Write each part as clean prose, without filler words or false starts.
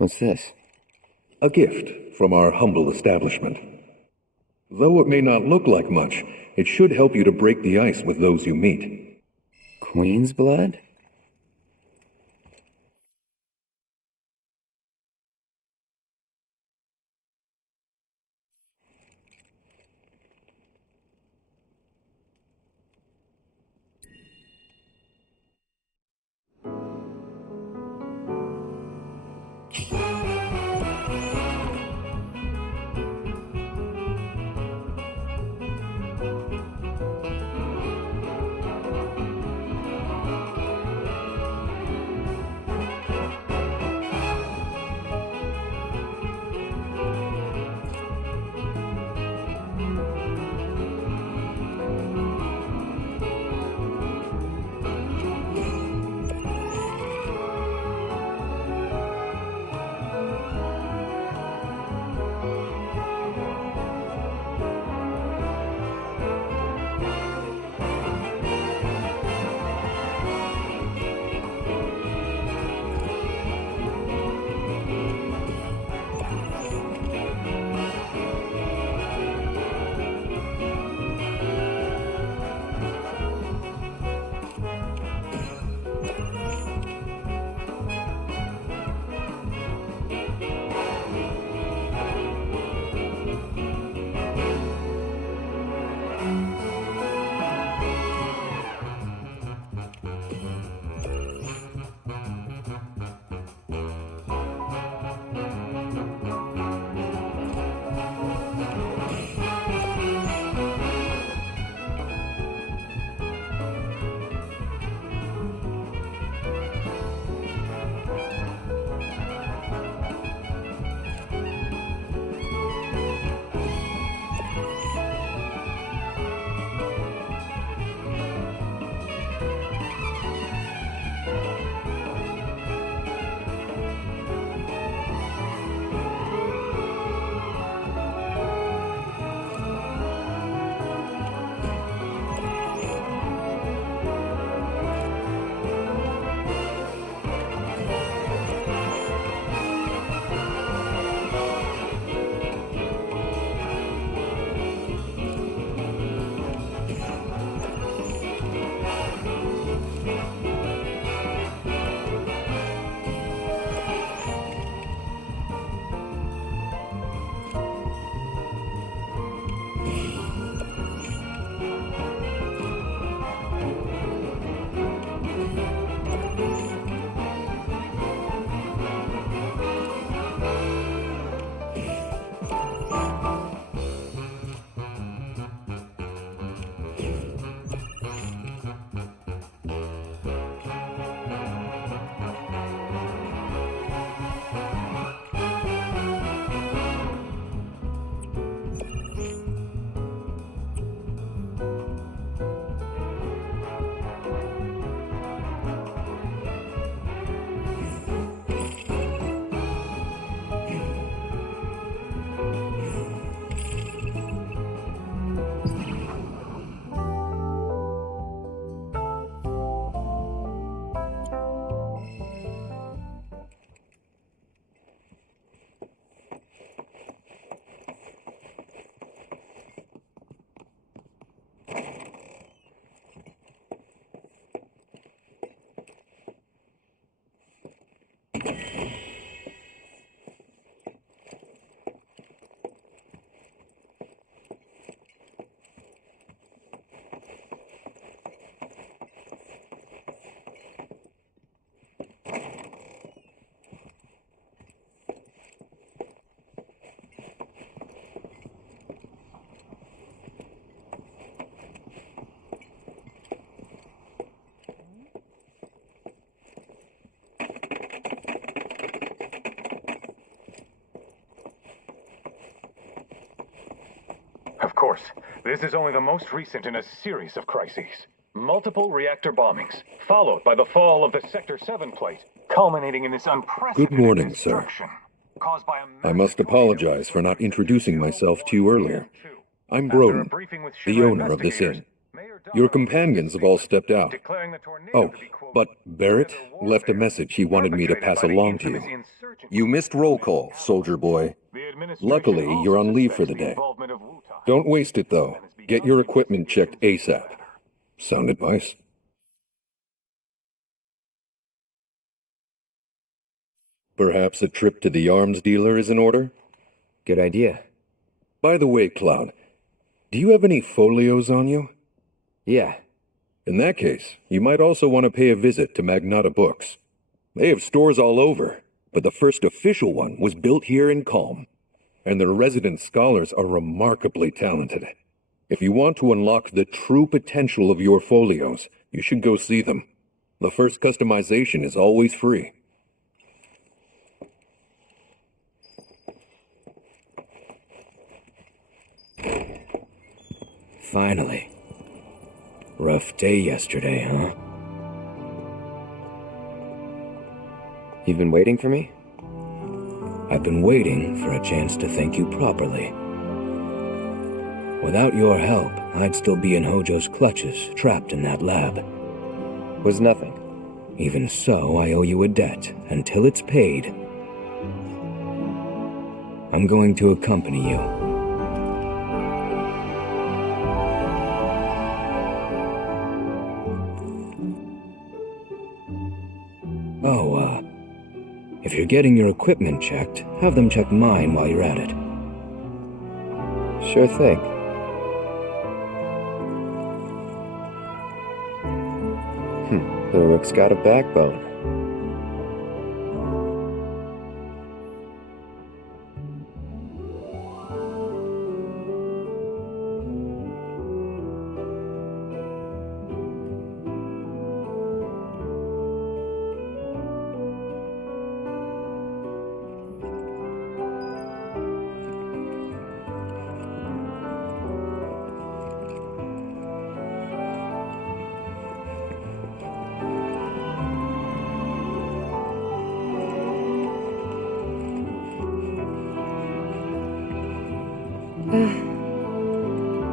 What's this? A gift from our humble establishment. Though it may not look like much, it should help you to break the ice with those you meet. Queen's blood? Of course, this is only the most recent in a series of crises. Multiple reactor bombings, followed by the fall of the Sector 7 plate, culminating in this unprecedented Good morning, sir. destruction caused by a I must apologize for not introducing myself to you earlier. I'm Broden, the owner of this inn. Your companions have all stepped out. declaring the tornado Oh, to be, quote, but Barrett guerrilla left a warfare message he wanted me to perpetrated pass by the along to infamous you. insurgent You group missed roll known call, as soldier boy. The administration Luckily, you're also on leave for suspects the day. involvement of Wu-Tai. Don't waste it, though. Get your equipment checked ASAP. Sound advice? Perhaps a trip to the arms dealer is in order? Good idea. By the way, Cloud, do you have any folios on you? Yeah. In that case, you might also want to pay a visit to Magnata Books. They have stores all over, but the first official one was built here in Calm, and their resident scholars are remarkably talented. If you want to unlock the true potential of your folios, you should go see them. The first customization is always free. Finally. Rough day yesterday, huh? You've been waiting for me? I've been waiting for a chance to thank you properly. Without your help, I'd still be in Hojo's clutches, trapped in that lab. Was nothing. Even so, I owe you a debt until it's paid. I'm going to accompany you. Oh, if you're getting your equipment checked, have them check mine while you're at it. Sure thing. Ulrich's got a backbone.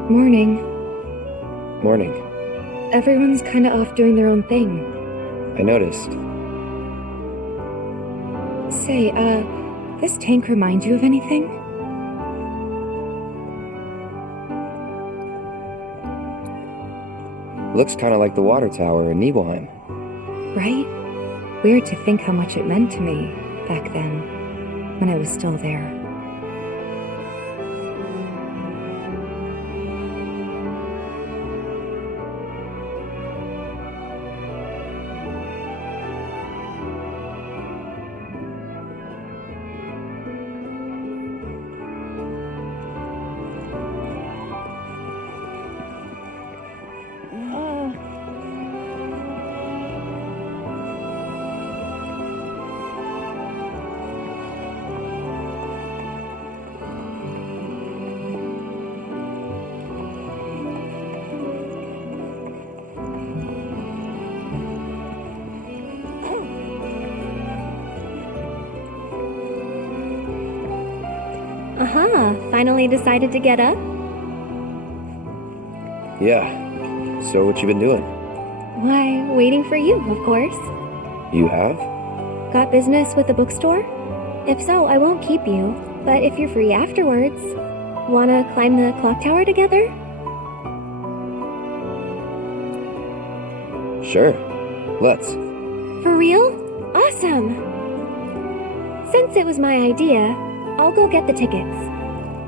Morning. Morning. Everyone's kinda off doing their own thing. I noticed. Say, this tank remind you of anything? Looks kind of like the water tower in Nibelheim. Right? Weird to think how much it meant to me back then, when I was still there. Finally decided to get up? Yeah. So what you been doing? Why, waiting for you, of course. You have? Got business with the bookstore? If so, I won't keep you, but if you're free afterwards, wanna climb the clock tower together? Sure. Let's. For real? Awesome! Since it was my idea, I'll go get the tickets.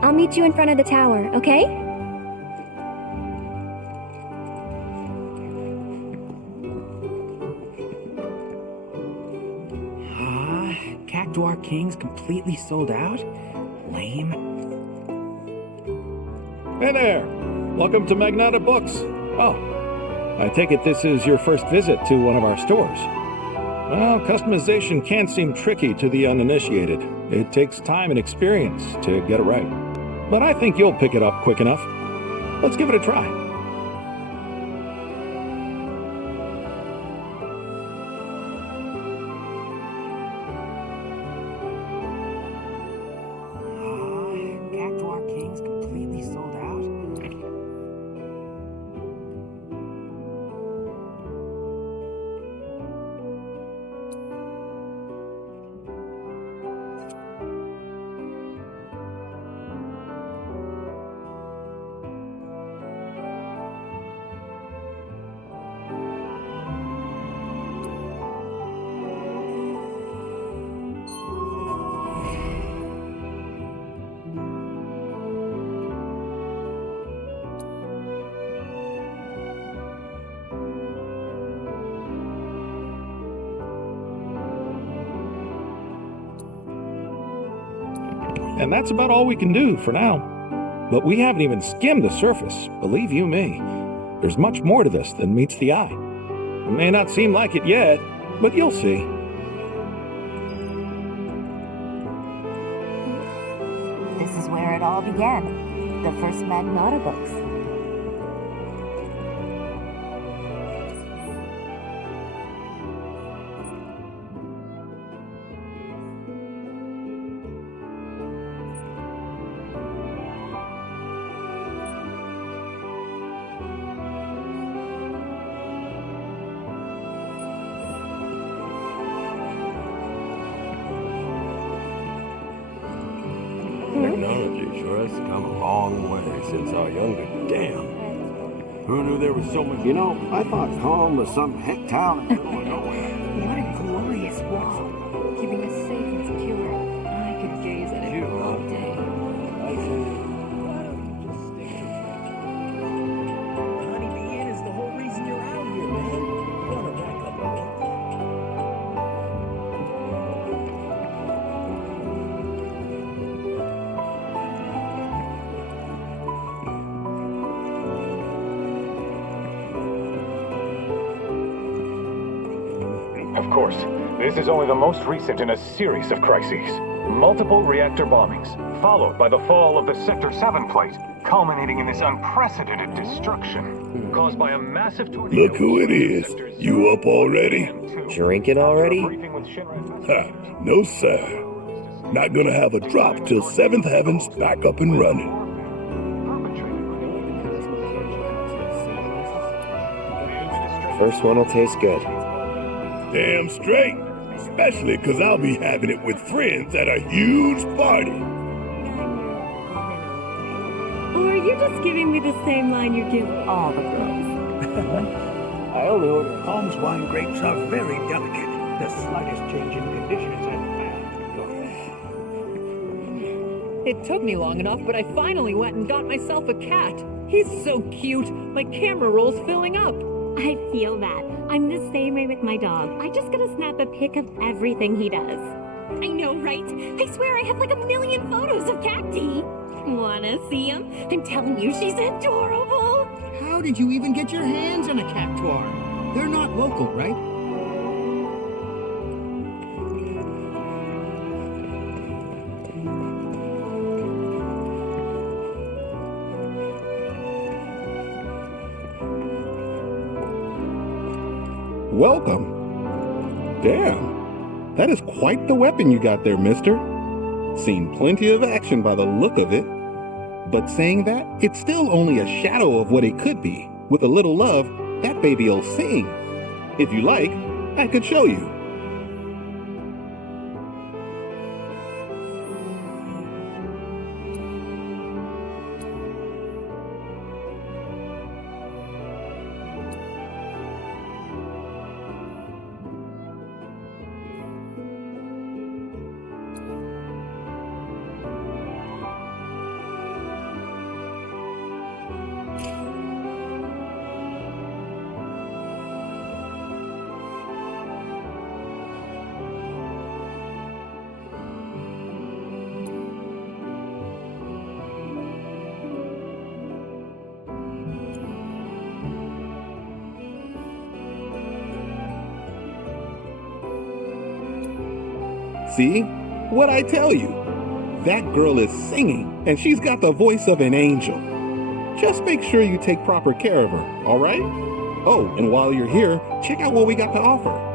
I'll meet you in front of the tower, okay? Cactuar King's completely sold out? Lame. Hey there! Welcome to Magnata Books. Oh, I take it this is your first visit to one of our stores. Well, customization can seem tricky to the uninitiated. It takes time and experience to get it right. But I think you'll pick it up quick enough. Let's give it a try. Cactuar King's completely sold out? and that's about all we can do for now. But we haven't even skimmed the surface, believe you me. There's much more to this than meets the eye. It may not seem like it yet, but you'll see. This is where it all began. The first Magnata books. Technology sure has come a long way since our younger. Damn. Who knew there was so much? You know, I thought home was some hick town in the middle of nowhere. What a glorious wall, keeping us safe and secure. I could gaze at it all day. Honeybee Inn is the whole reason you're out here, man. Wanna back up a bit? Of course, this is only the most recent in a series of crises. Multiple reactor bombings, followed by the fall of the Sector 7 plate, culminating in this unprecedented destruction, caused by a massive tornado. Look who it is. You up already? Drinking already? Ha, no sir. Not gonna have a drop till 7th Heaven's back up and running. First one will taste good. Damn straight. Especially 'cause I'll be having it with friends at a huge party. Or you're just giving me the same line you give all the girls. I only order Palms wine grapes are very delicate. The slightest change in conditions and It took me long enough, but I finally went and got myself a cat. He's so cute. My camera roll's filling up. I feel that. I'm the same way with my dog. I just gotta snap a pic of everything he does. I know, right? I swear I have like 1,000,000 photos of Cacti. Wanna see him? I'm telling you, she's adorable. How did you even get your hands on a cactuar? They're not local, right? Welcome. Damn, that is quite the weapon you got there, mister. Seen plenty of action by the look of it. But saying that, it's still only a shadow of what it could be. With a little love, that baby'll sing. If you like, I could show you. See? What'd I tell you? That girl is singing, and she's got the voice of an angel. Just make sure you take proper care of her, all right? Oh, and while you're here, check out what we got to offer.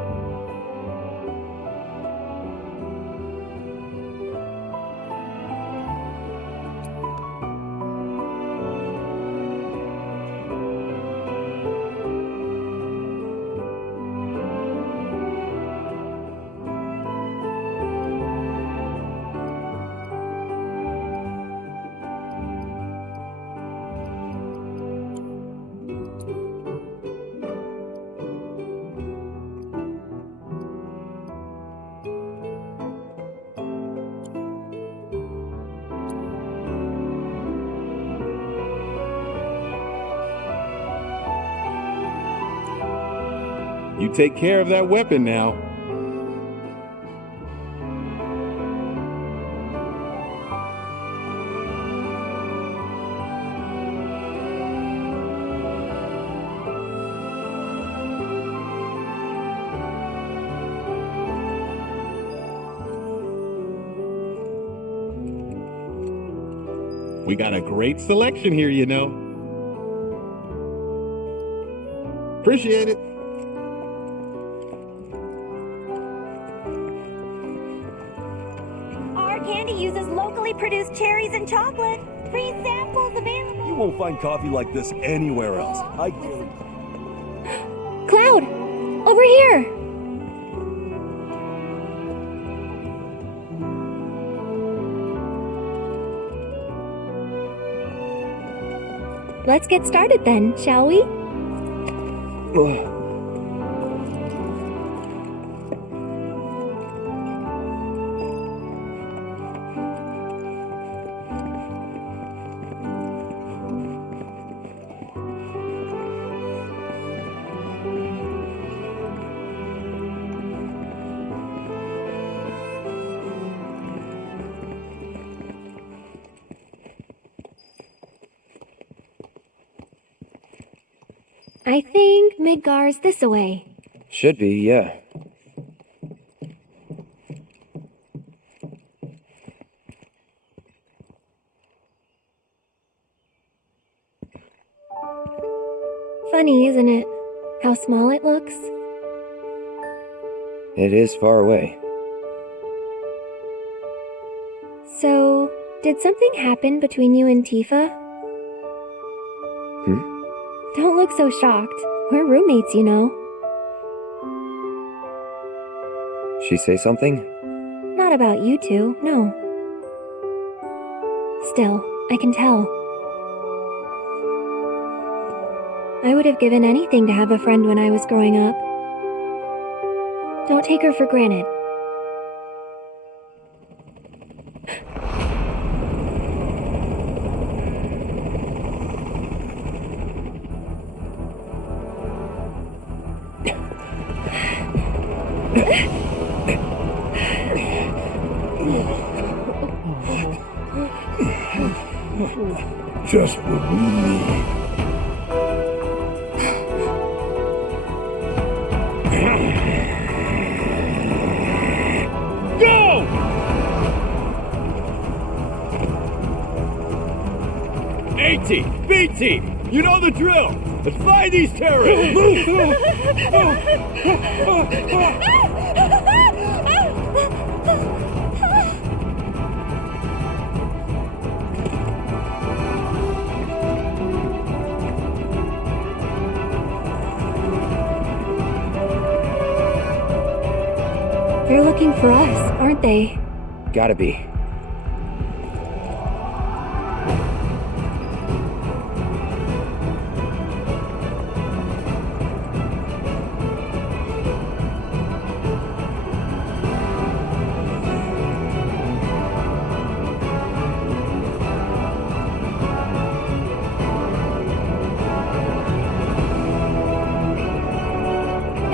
You take care of that weapon now. We got a great selection here, you know. Appreciate it. Our candy uses locally produced cherries and chocolate. Free samples available. You won't find coffee like this anywhere else. I guarantee. Cloud! Over here! Let's get started then, shall we? I think Midgar's this away. Should be, yeah. Funny, isn't it? How small it looks? It is far away. So, did something happen between you and Tifa? Don't look so shocked. We're roommates, you know. She say something? Not about you two, no. Still, I can tell. I would have given anything to have a friend when I was growing up. Don't take her for granted. Just what we need. Go! A-Team, B-Team, you know the drill. Let's find these terrorists. Move! They're looking for us, aren't they? Gotta be.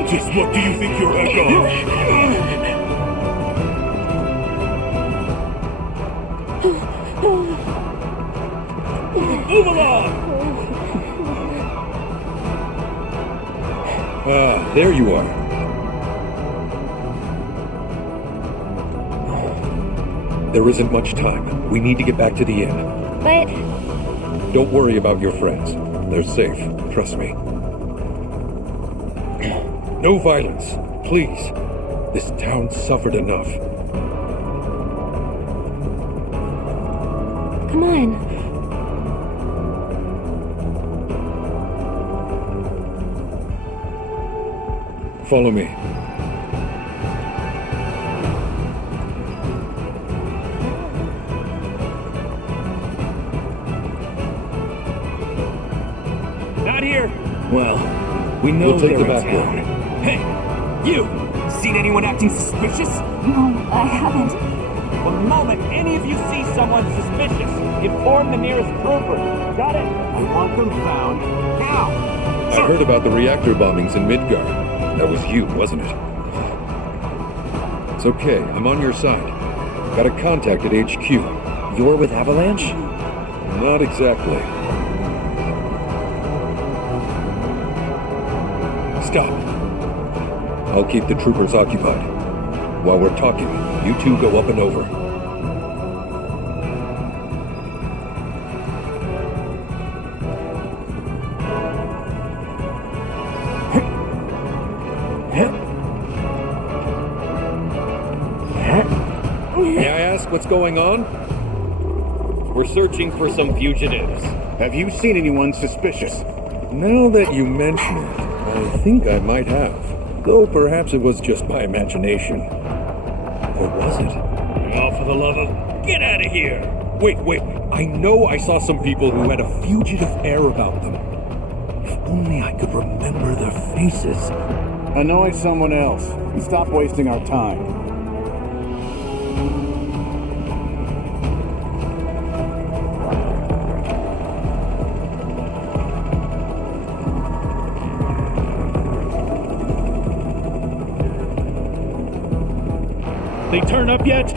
Just what do you think you're on? Move along! Ah, there you are. There isn't much time. We need to get back to the inn. But... Don't worry about your friends. They're safe. Trust me. No violence, please. This town suffered enough. Come on. Follow me. Not here. Well, we know We'll take they're the in back town. road. Hey, you! Seen anyone acting suspicious? No, I haven't. The moment any of you see someone suspicious, inform the nearest trooper. Got it? I want them found now! I heard about the reactor bombings in Midgard. That was you, wasn't it? It's okay, I'm on your side. Got a contact at HQ. You're with Avalanche? Not exactly. Stop. I'll keep the troopers occupied. While we're talking, you two go up and over. what's going on? We're searching for some fugitives. Have you seen anyone suspicious? Now that you mention it, I think I might have. Though perhaps it was just my imagination. Or was it? Oh, for the love of... Get out of here! Wait. I know I saw some people who had a fugitive air about them. If only I could remember their faces. Annoy someone else and stop wasting our time. They turn up yet?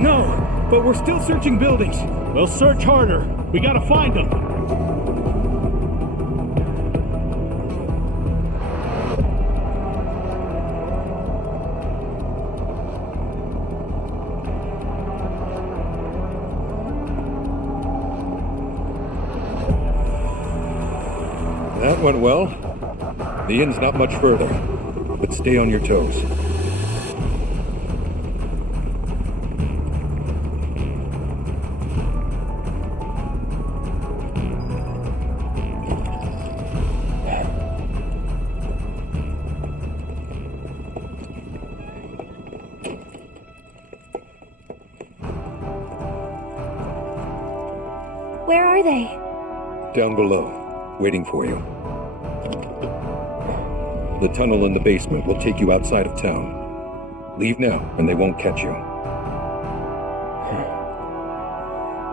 No, but we're still searching buildings. We'll search harder. We gotta find them. That went well. The inn's not much further, but stay on your toes. Where are they? Down below, waiting for you. The tunnel in the basement will take you outside of town. Leave now, and they won't catch you.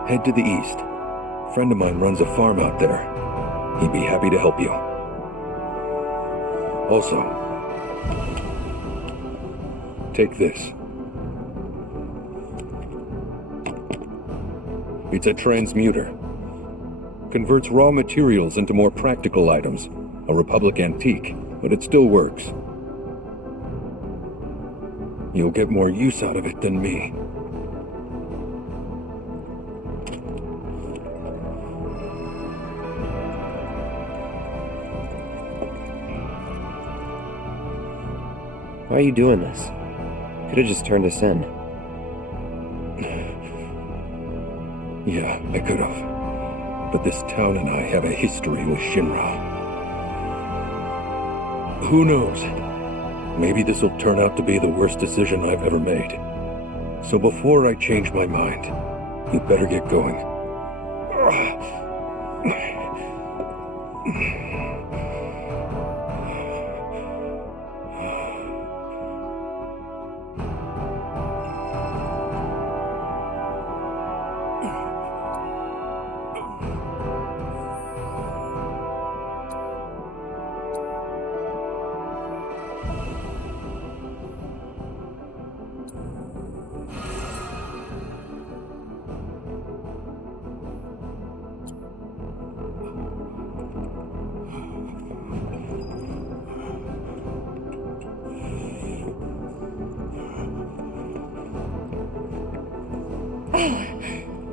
Head to the east. A friend of mine runs a farm out there. He'd be happy to help you. Also, take this. It's a transmuter. Converts raw materials into more practical items. A Republic antique, but it still works. You'll get more use out of it than me. Why are you doing this? Could have just turned us in. Yeah, I could have. But this town and I have a history with Shinra. Who knows? Maybe this will turn out to be the worst decision I've ever made. So before I change my mind, you better get going.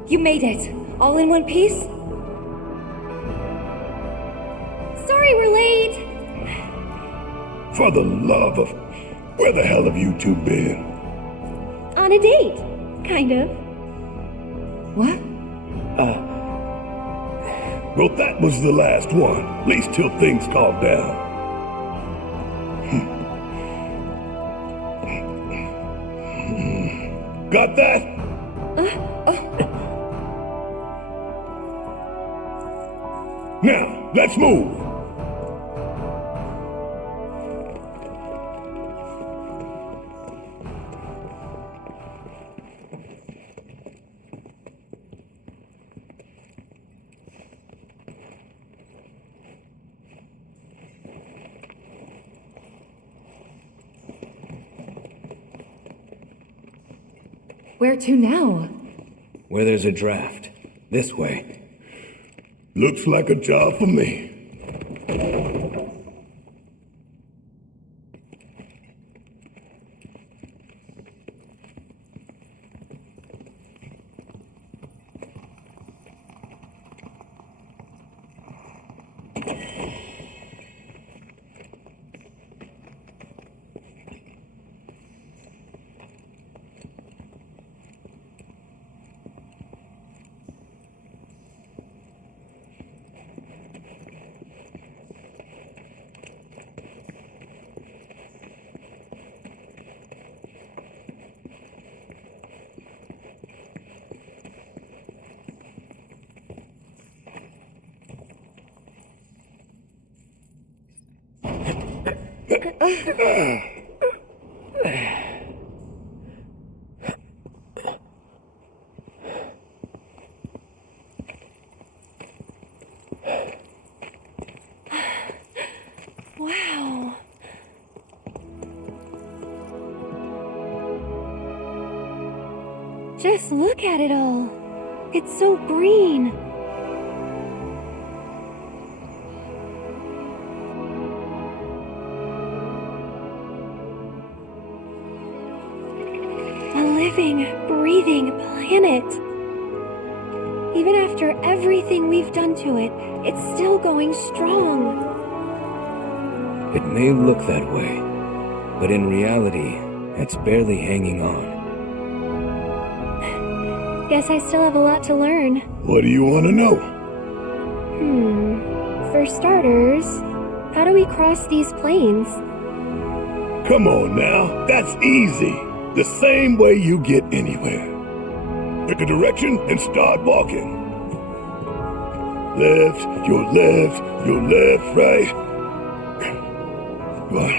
You made it! All in one piece? Sorry we're late! For the love of... Where the hell have you two been? On a date. Kind of. What? Well, that was the last one. At least till things calm down. Got that? Now, let's move. Where to now? Where there's a draft. This way. Looks like a job for me. Wow. Just look at it all. It's so green. A living, breathing planet. Even after everything we've done to it, it's still going strong. It may look that way, but in reality, it's barely hanging on. Guess I still have a lot to learn. What do you want to know? For starters, how do we cross these plains? Come on now, that's easy. The same way you get anywhere. Pick a direction and start walking. Left, your left, right. What?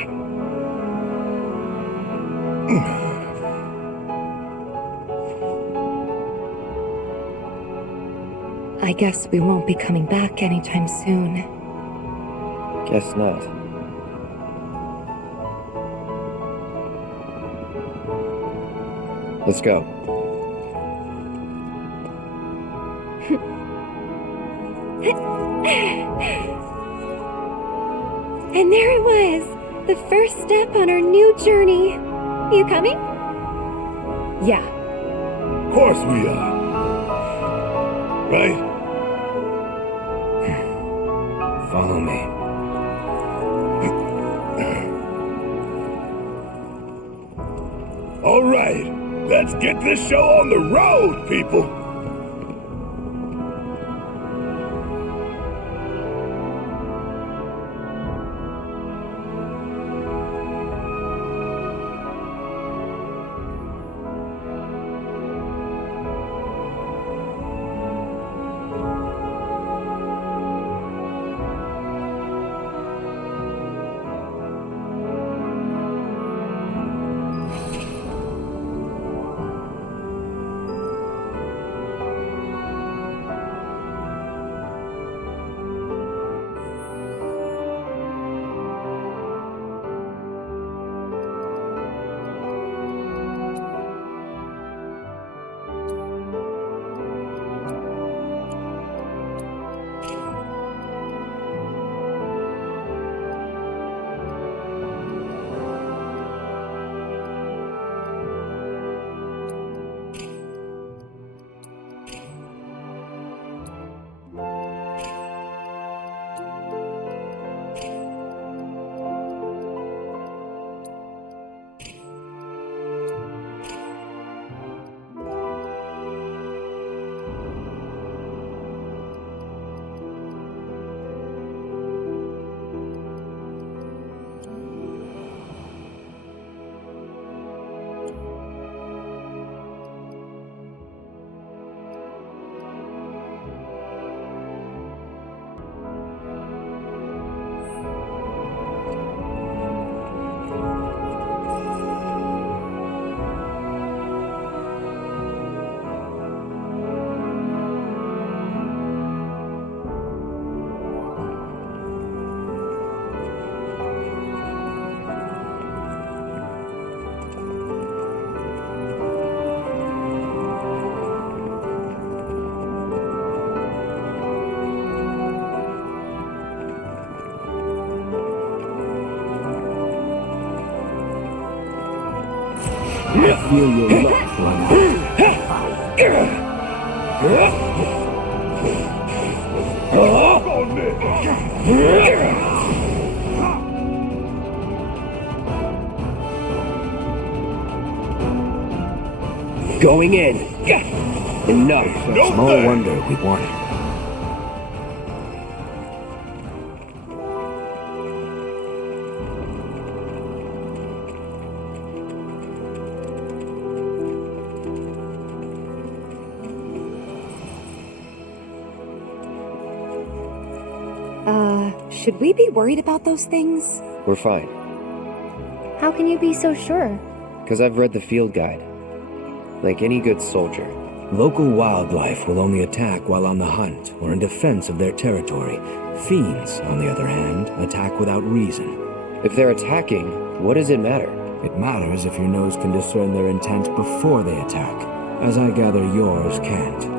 I guess we won't be coming back anytime soon. Guess not. Let's go. And there it was, the first step on our new journey. You coming? Yeah. Of course we are. Right? Follow me. All right, let's get this show on the road, people. I feel your love Going in. Enough. No wonder we won it. Should we be worried about those things? We're fine. How can you be so sure? Because I've read the field guide. Like any good soldier. Local wildlife will only attack while on the hunt or in defense of their territory. Fiends, on the other hand, attack without reason. If they're attacking, what does it matter? It matters if your nose can discern their intent before they attack, as I gather yours can't.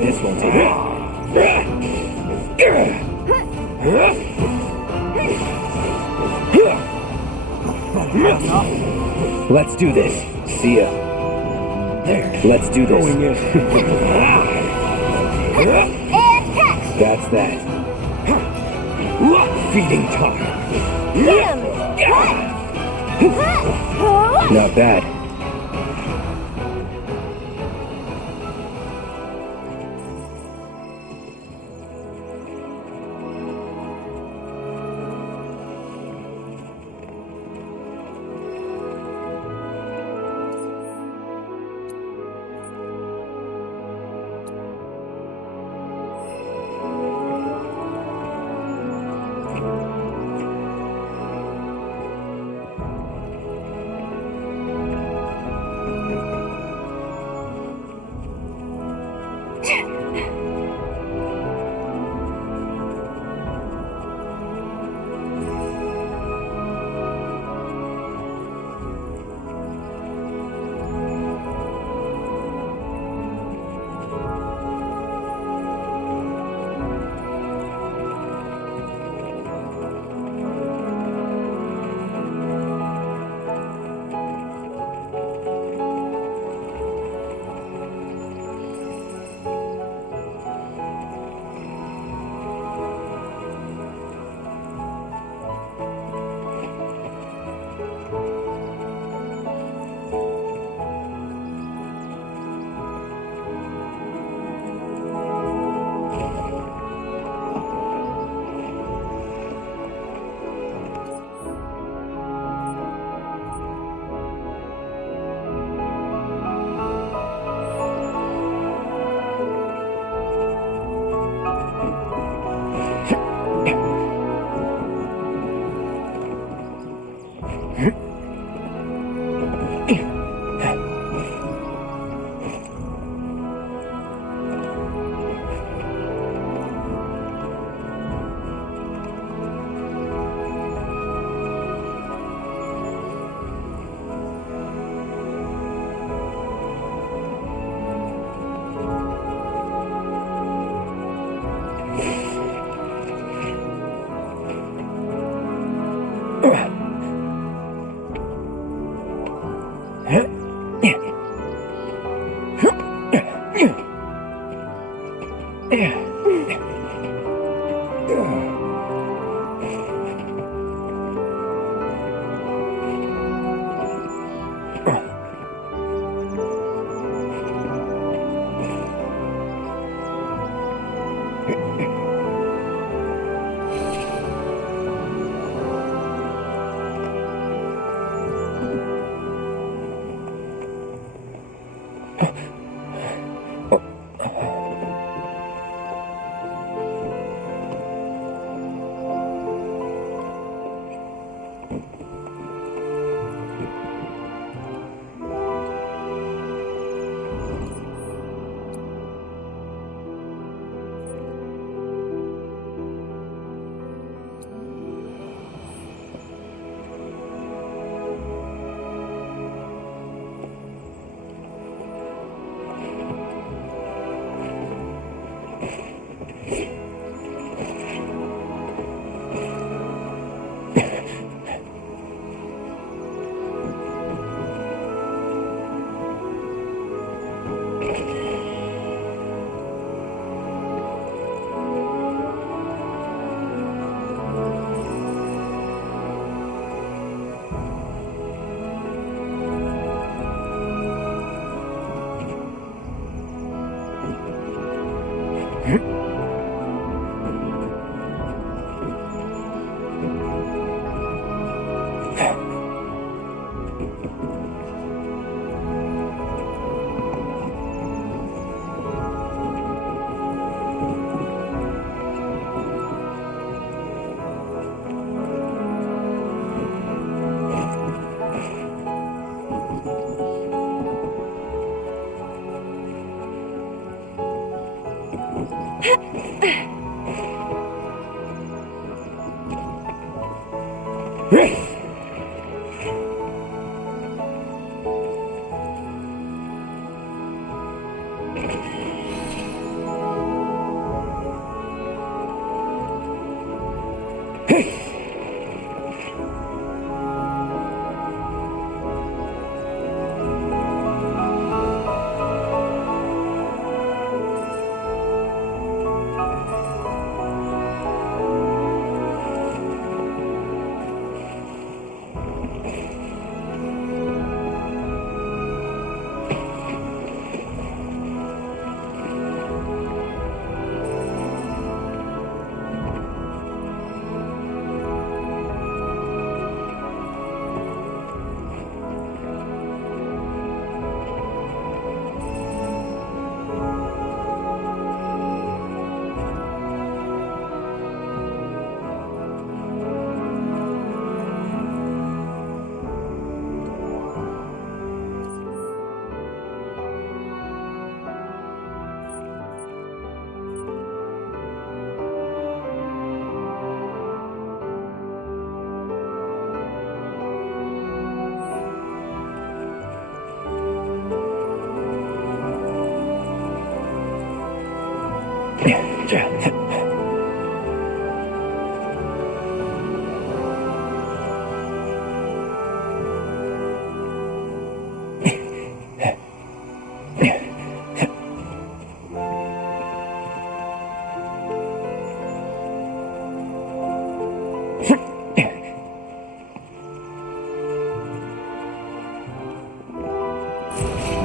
This won't take Let's do this. See ya. There. Let's do this. That's that. Feeding time. Not bad.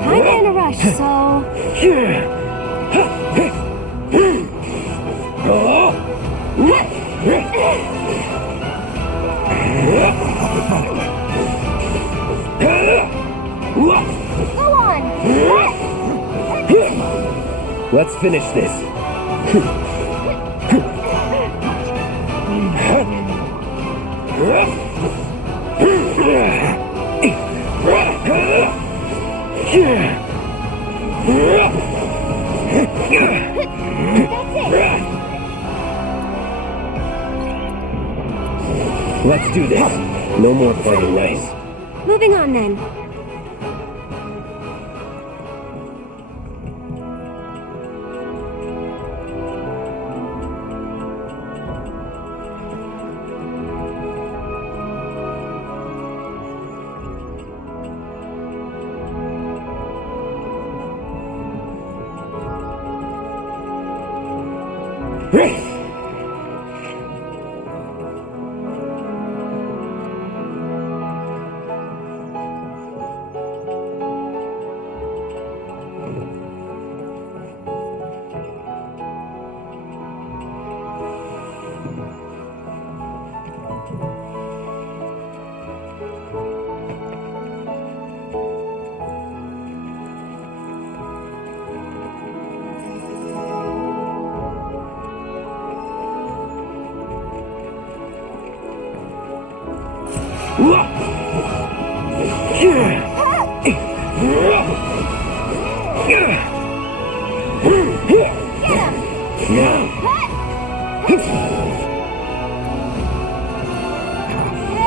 I'm in a rush, so... Go on! Let's finish this. Let's do this. No more playing nice. Moving on then.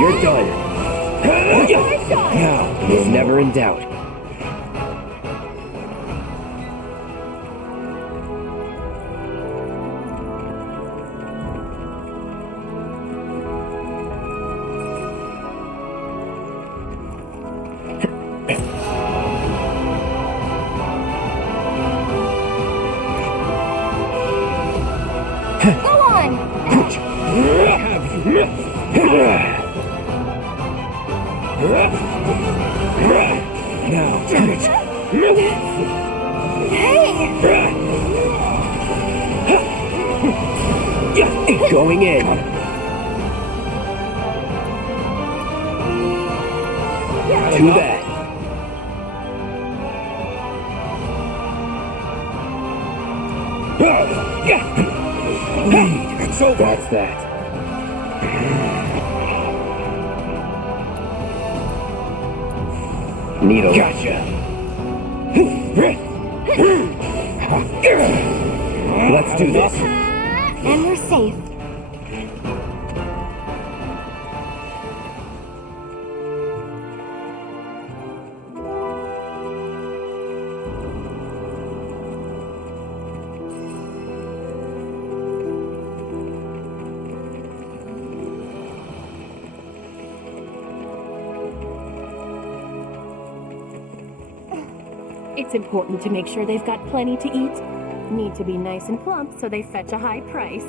You're done. Now, he's never in doubt. Go on! Now, damn it! Hey! Going in. Too bad. It's over. That's that. Needle. Gotcha. Let's do this. And we're safe. It's important to make sure they've got plenty to eat. Need to be nice and plump so they fetch a high price.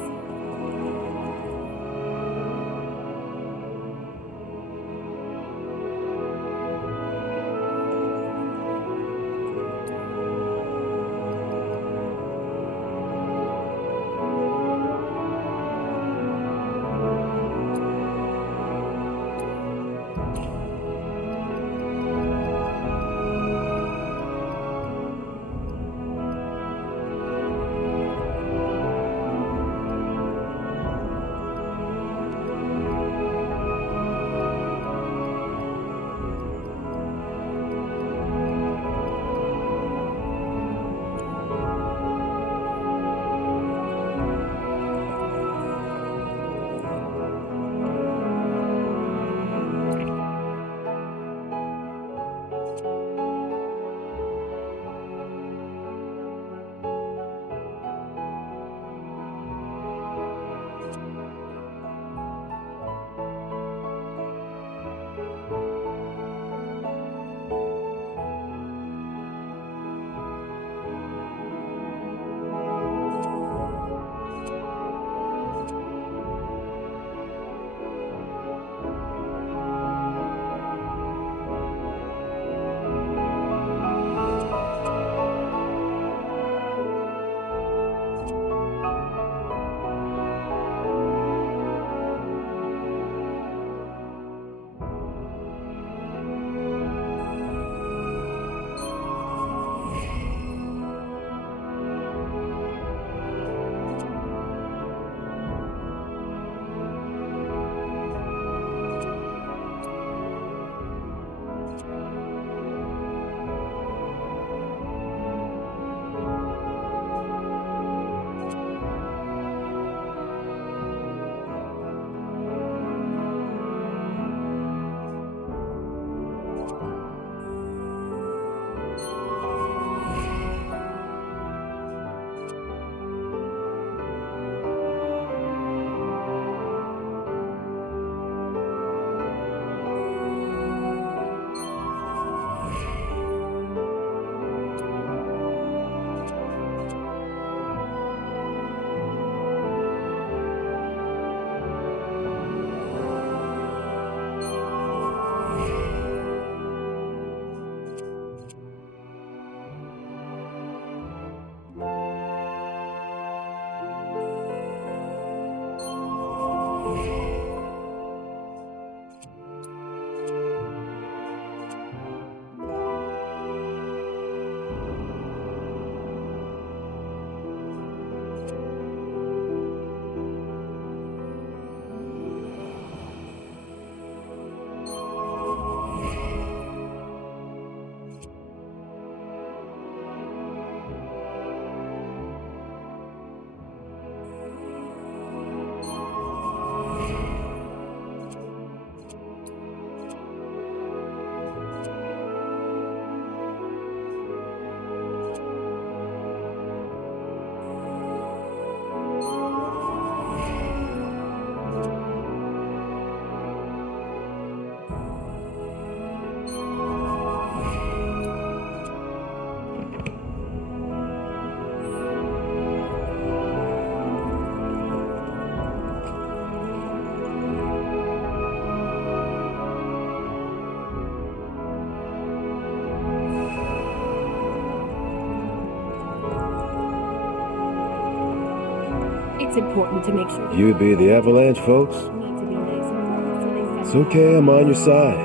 It's important to make sure You be the Avalanche, folks? need to be nice. It's okay, I'm on your side.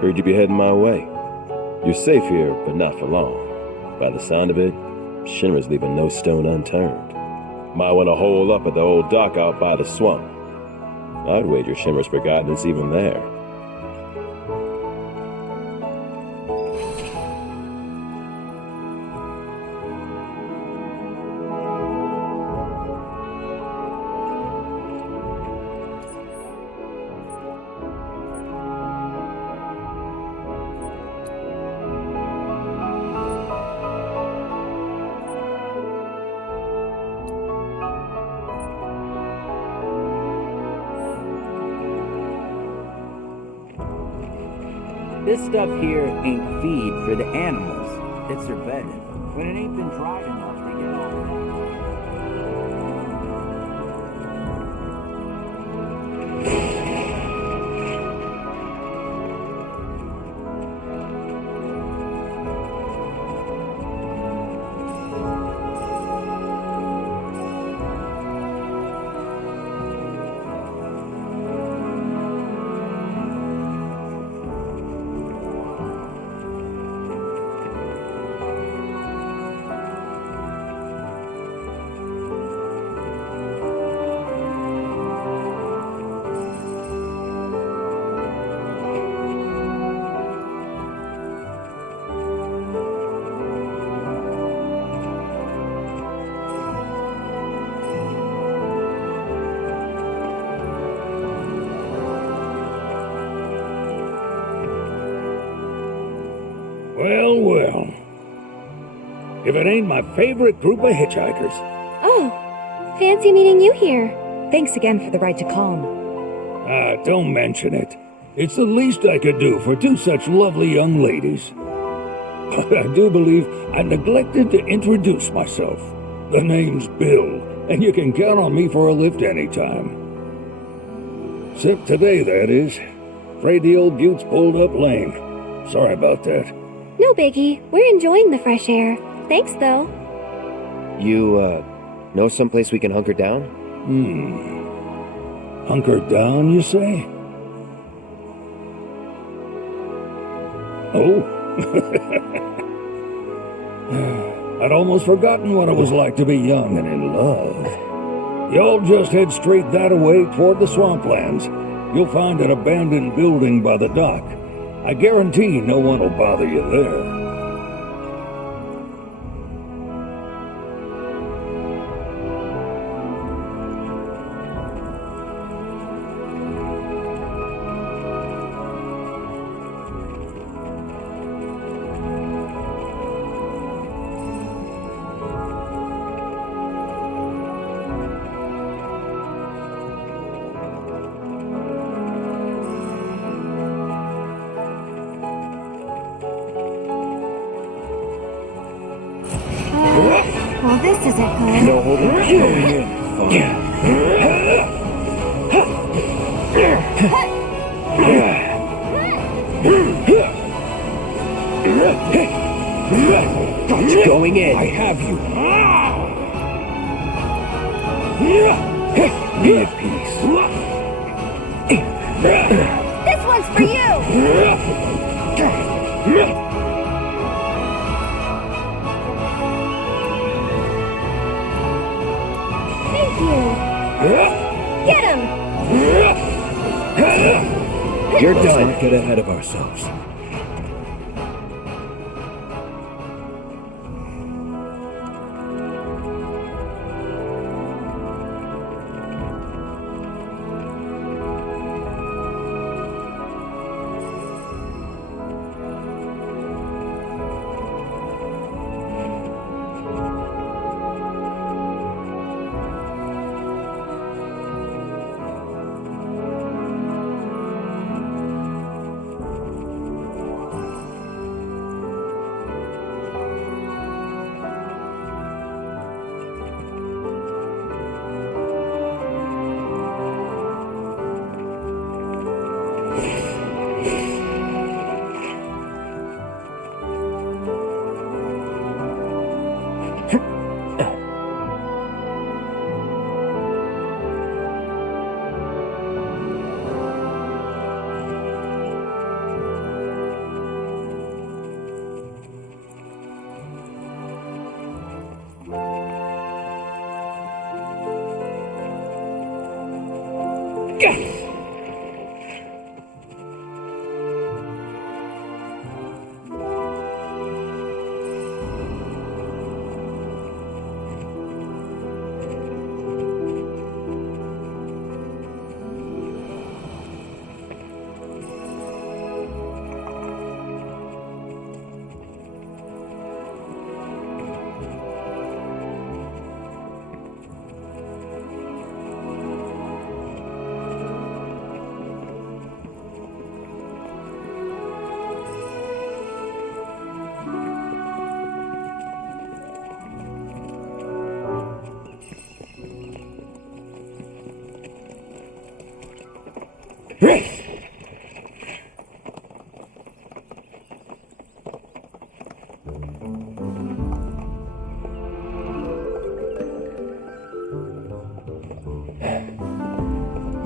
Heard you be heading my way. You're safe here, but not for long. By the sound of it, Shinra's leaving no stone unturned. Might want to hole up at the old dock out by the swamp. I'd wager Shinra's forgotten it's even there. This stuff here ain't feed for the animals. It's their bedding. When it ain't been dried enough, they get all Well, well. If it ain't my favorite group of hitchhikers. Oh, fancy meeting you here. Thanks again for the ride to Calm. Ah, don't mention it. It's the least I could do for two such lovely young ladies. But I do believe I neglected to introduce myself. The name's Bill, and you can count on me for a lift anytime. Except today, that is. Afraid the old bute's pulled up lame. Sorry about that. No biggie. We're enjoying the fresh air. Thanks, though. You, know someplace we can hunker down? Hunker down, you say? Oh? I'd almost forgotten what it was like to be young and in love. Y'all just head straight that-a-way toward the swamplands. You'll find an abandoned building by the dock. I guarantee no one will bother you there. Well, this isn't good. No, hold on. Going in. Got you going in. I have you. Be at peace. This one's for you! Thank you. Get him! You're done. Get ahead of ourselves.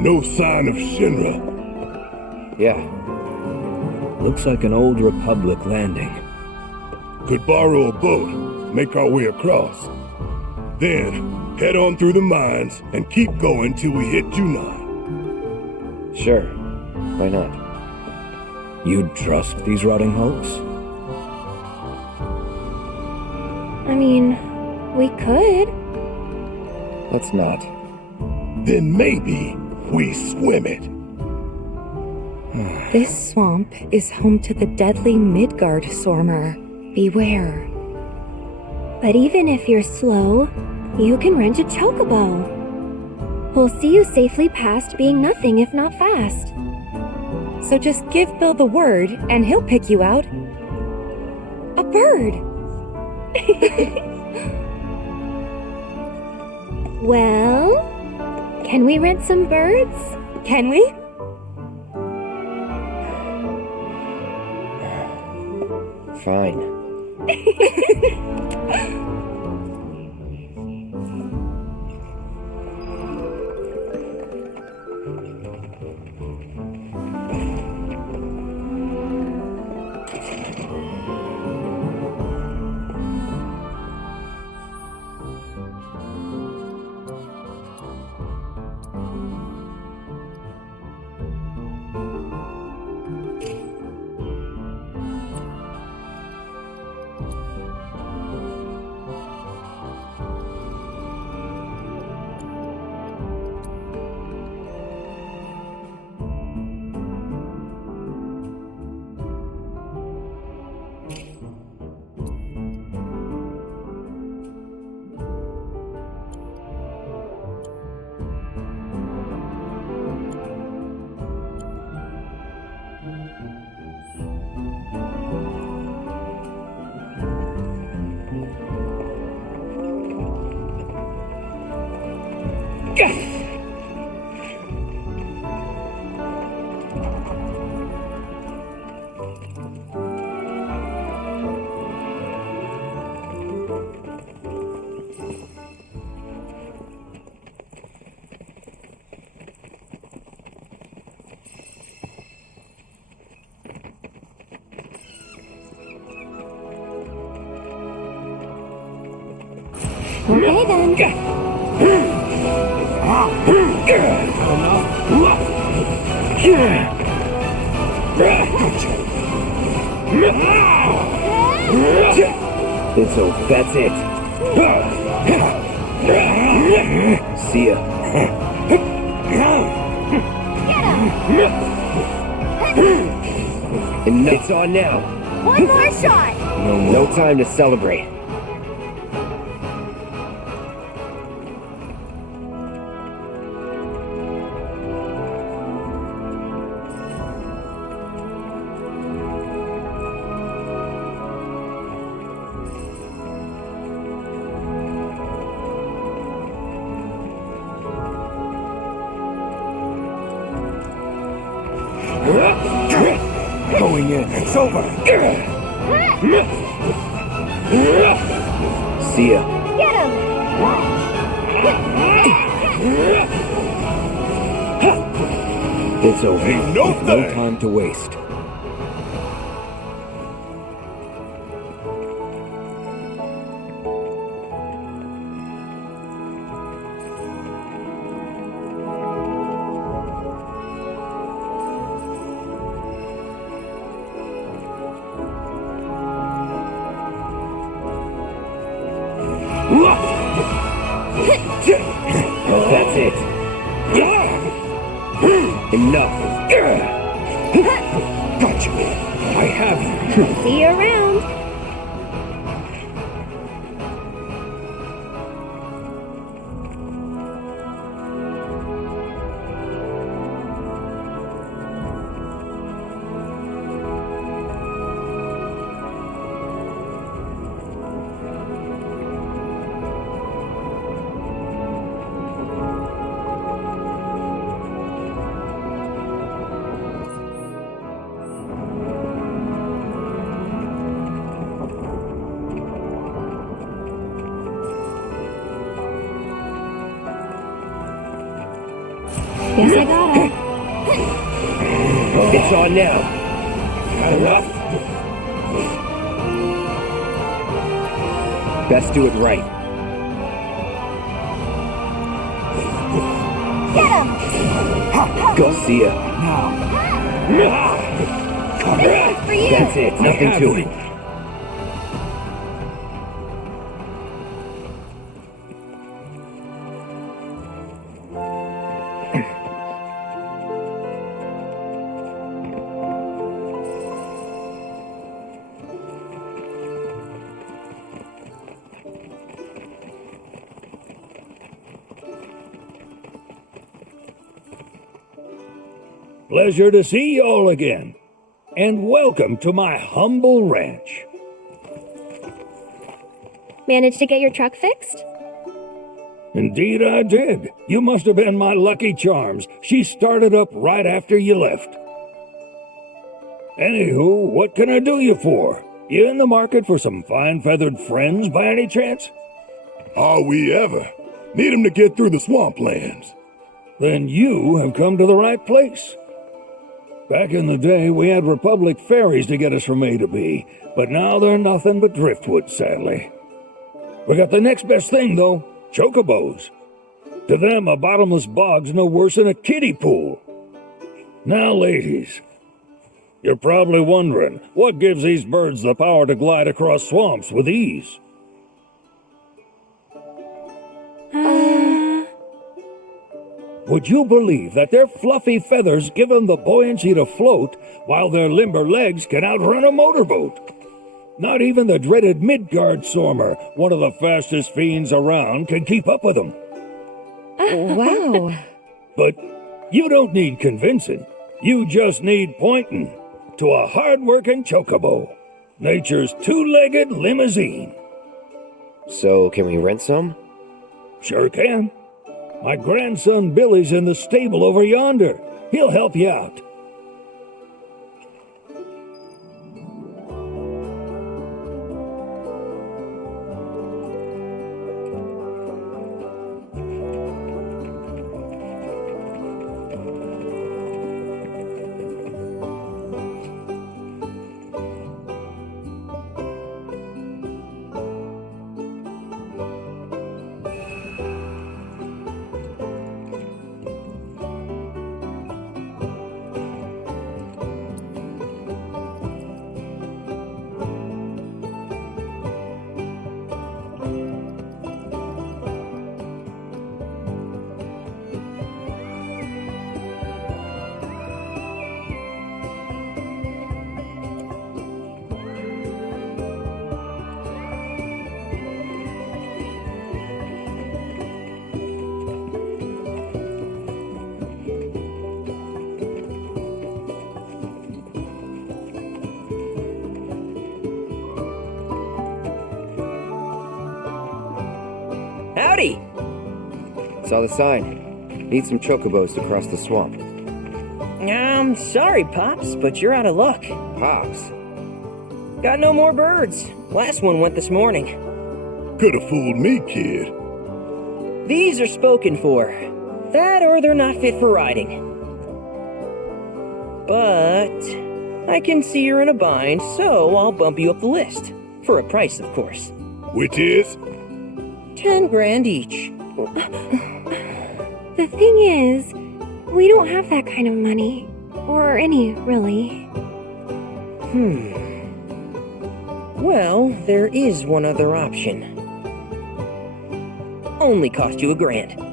No sign of Shinra. Yeah. Looks like an old Republic landing. Could borrow a boat, make our way across. Then, head on through the mines and keep going till we hit Junon. Sure. Why not? You'd trust these rotting hulks? I mean, we could. Let's not. Then maybe we swim it. This swamp is home to the deadly Midgard Sormer. Beware. But even if you're slow, you can rent a chocobo. We'll see you safely past being nothing if not fast. So just give Bill the word and he'll pick you out. A bird. Well, can we rent some birds? Can we? Fine. Okay then. It's over. That's it. See ya. Enough. It's on now. One more shot. No time to celebrate. Going in. It's over. See ya. Get him. It's over. Ain't no There's no thing. time to waste. That's it. Enough. Gotcha. I have you. See you around. Guess I got it. It's on now. Got enough? Best do it right. Get him! Go see ya. For you. That's it. Nothing to it. Pleasure to see y'all again, and welcome to my humble ranch. Managed to get your truck fixed? Indeed I did. You must have been my lucky charms. She started up right after you left. Anywho, what can I do you for? You in the market for some fine-feathered friends by any chance? Are we ever? Need 'em to get through the swamplands. Then you have come to the right place. Back in the day, we had Republic ferries to get us from A to B, but now they're nothing but driftwood, sadly. We got the next best thing, though, chocobos. To them, a bottomless bog's no worse than a kiddie pool. Now, ladies, you're probably wondering, what gives these birds the power to glide across swamps with ease? Would you believe that their fluffy feathers give them the buoyancy to float, while their limber legs can outrun a motorboat? Not even the dreaded Midgard Sormer, one of the fastest fiends around, can keep up with them. Wow. But you don't need convincing. You just need pointing to a hard-working chocobo. Nature's two-legged limousine. So, can we rent some? Sure can. My grandson Billy's in the stable over yonder. He'll help you out. Howdy! Saw the sign. Need some chocobos to cross the swamp. Sorry, Pops, but you're out of luck. Pops? Got no more birds. Last one went this morning. Could've fooled me, kid. These are spoken for. That or they're not fit for riding. But I can see you're in a bind, so I'll bump you up the list. For a price, of course. Which is? 10 grand each. The thing is, we don't have that kind of money. Or any, really. Well, there is one other option. only cost you $1,000.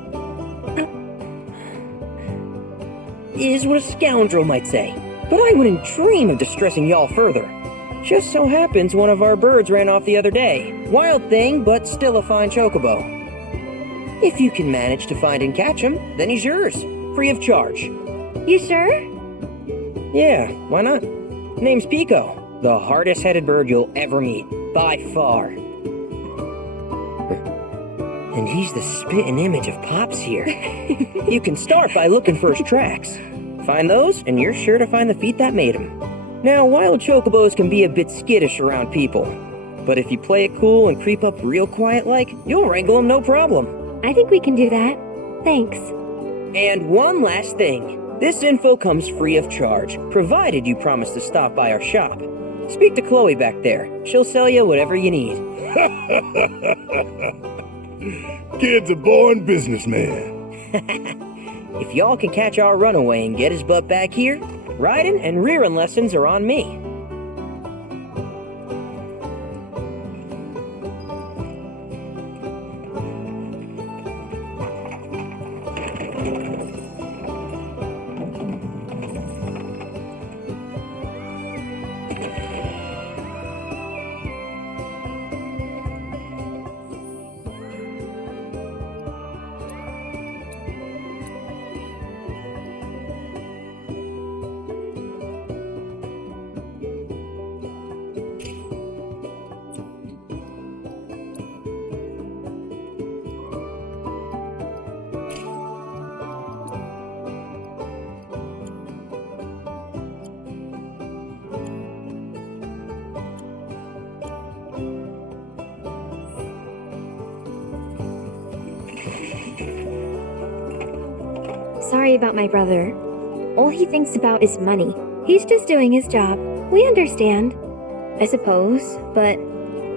Is what a scoundrel might say, but I wouldn't dream of distressing y'all further. Just so happens one of our birds ran off the other day. Wild thing, but still a fine chocobo. If you can manage to find and catch him, then he's yours, free of charge. You sure? Yeah, why not? Name's Pico, the hardest-headed bird you'll ever meet, by far. And he's the spitting image of Pops here. You can start by looking for his tracks. Find those, and you're sure to find the feet that made him. Now, wild chocobos can be a bit skittish around people, but if you play it cool and creep up real quiet-like, you'll wrangle them no problem. I think we can do that. Thanks. And one last thing. This info comes free of charge, provided you promise to stop by our shop. Speak to Chloe back there. She'll sell you whatever you need. Kid's a born businessman. If y'all can catch our runaway and get his butt back here, riding and rearing lessons are on me. Sorry about my brother. All he thinks about is money. He's just doing his job. We understand, I suppose, but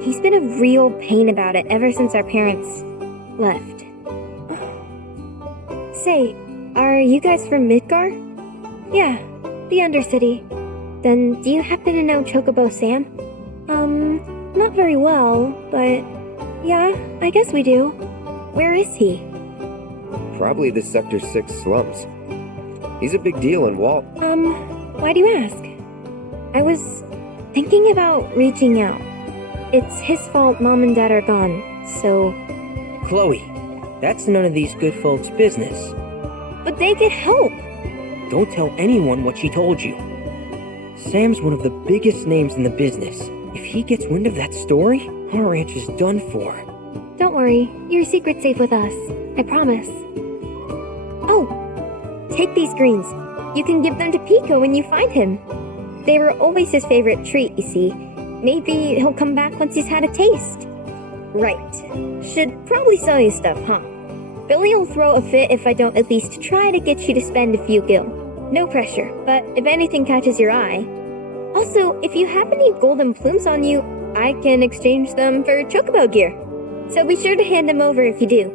he's been a real pain about it ever since our parents left. Say, are you guys from Midgar? Yeah, the Undercity. Then do you happen to know Chocobo Sam? Not very well, but yeah, I guess we do. Where is he? Probably the Sector 6 slums. He's a big deal in Walt. Why do you ask? I was thinking about reaching out. It's his fault Mom and Dad are gone, so... Chloe, that's none of these good folks' business. But they get help! Don't tell anyone what she told you. Sam's one of the biggest names in the business. If he gets wind of that story, our ranch is done for. Don't worry, your secret's safe with us. I promise. Oh, take these greens. You can give them to Pico when you find him. They were always his favorite treat, you see. Maybe he'll come back once he's had a taste. Right. Should probably sell you stuff, huh? Billy will throw a fit if I don't at least try to get you to spend a few gil. No pressure, but if anything catches your eye. Also, if you have any golden plumes on you, I can exchange them for chocobo gear. So be sure to hand them over if you do.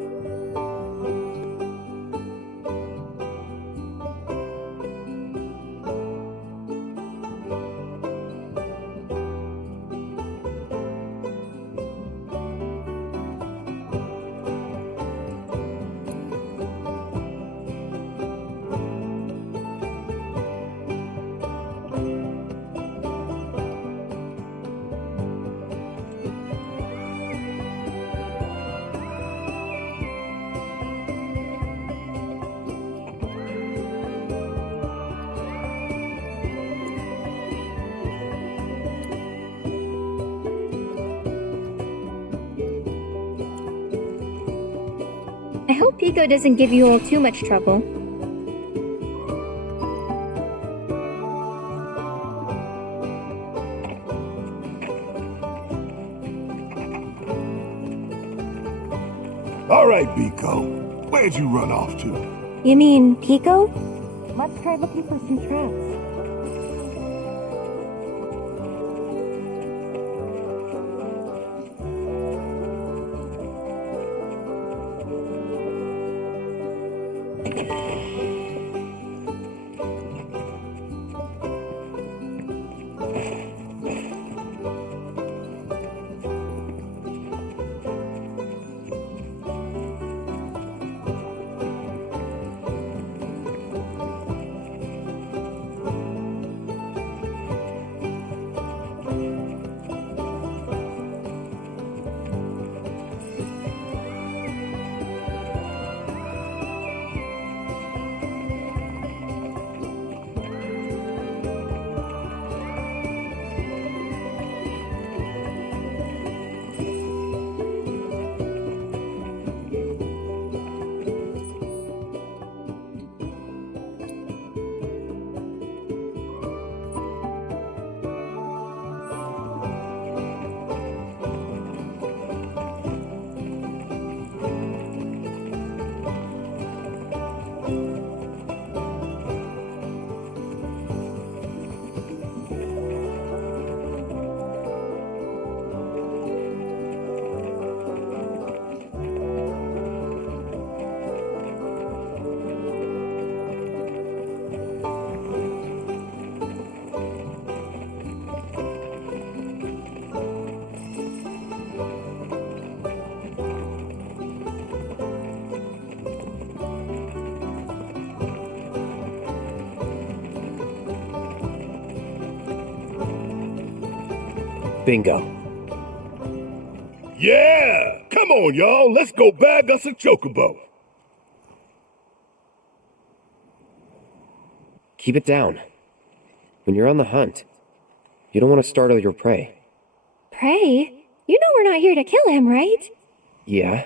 I hope Pico doesn't give you all too much trouble. All right, Pico. Where'd you run off to? You mean Pico? Let's try looking for some traps. Bingo. Yeah! Come on, y'all. Let's go bag us a chocobo. Keep it down. When you're on the hunt, you don't want to startle your prey. Prey? You know we're not here to kill him, right? Yeah?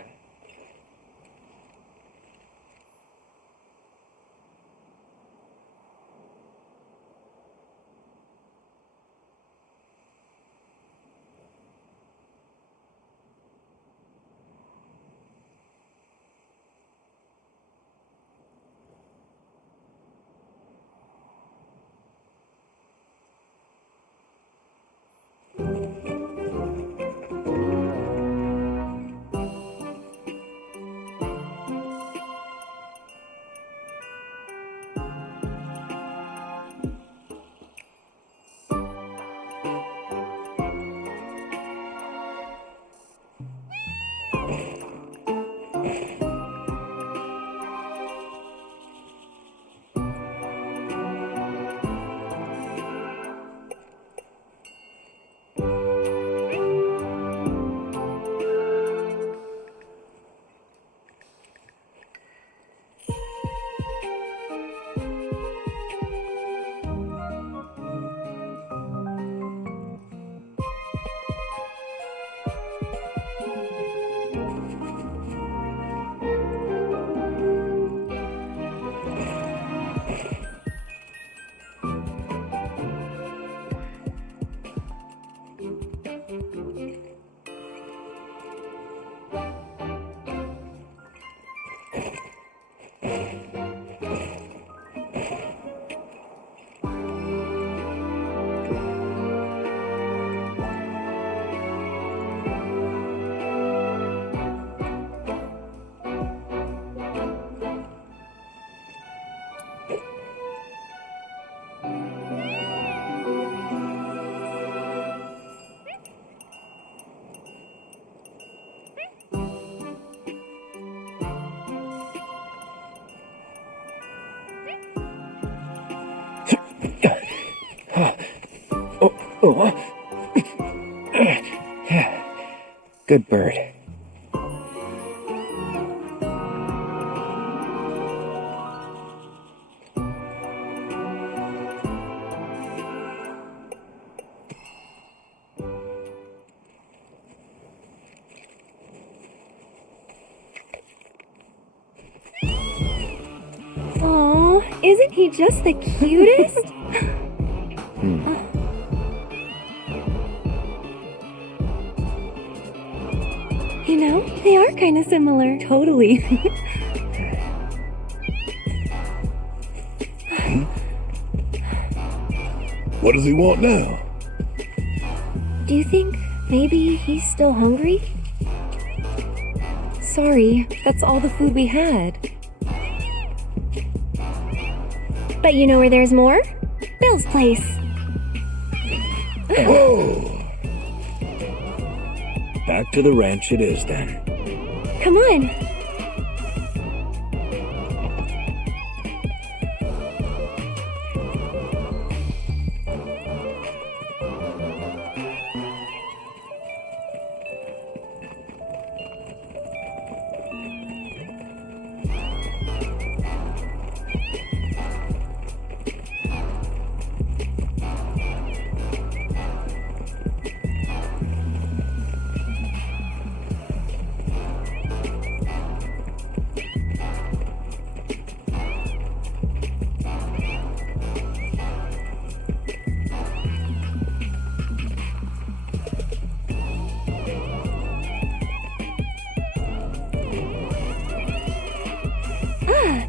Good bird. Aw, isn't he just the cutest? You know, they are kind of similar. Totally. What does he want now? Do you think maybe he's still hungry? Sorry, that's all the food we had. But you know where there's more? Bill's place. Whoa! Back to the ranch it is then. Come on.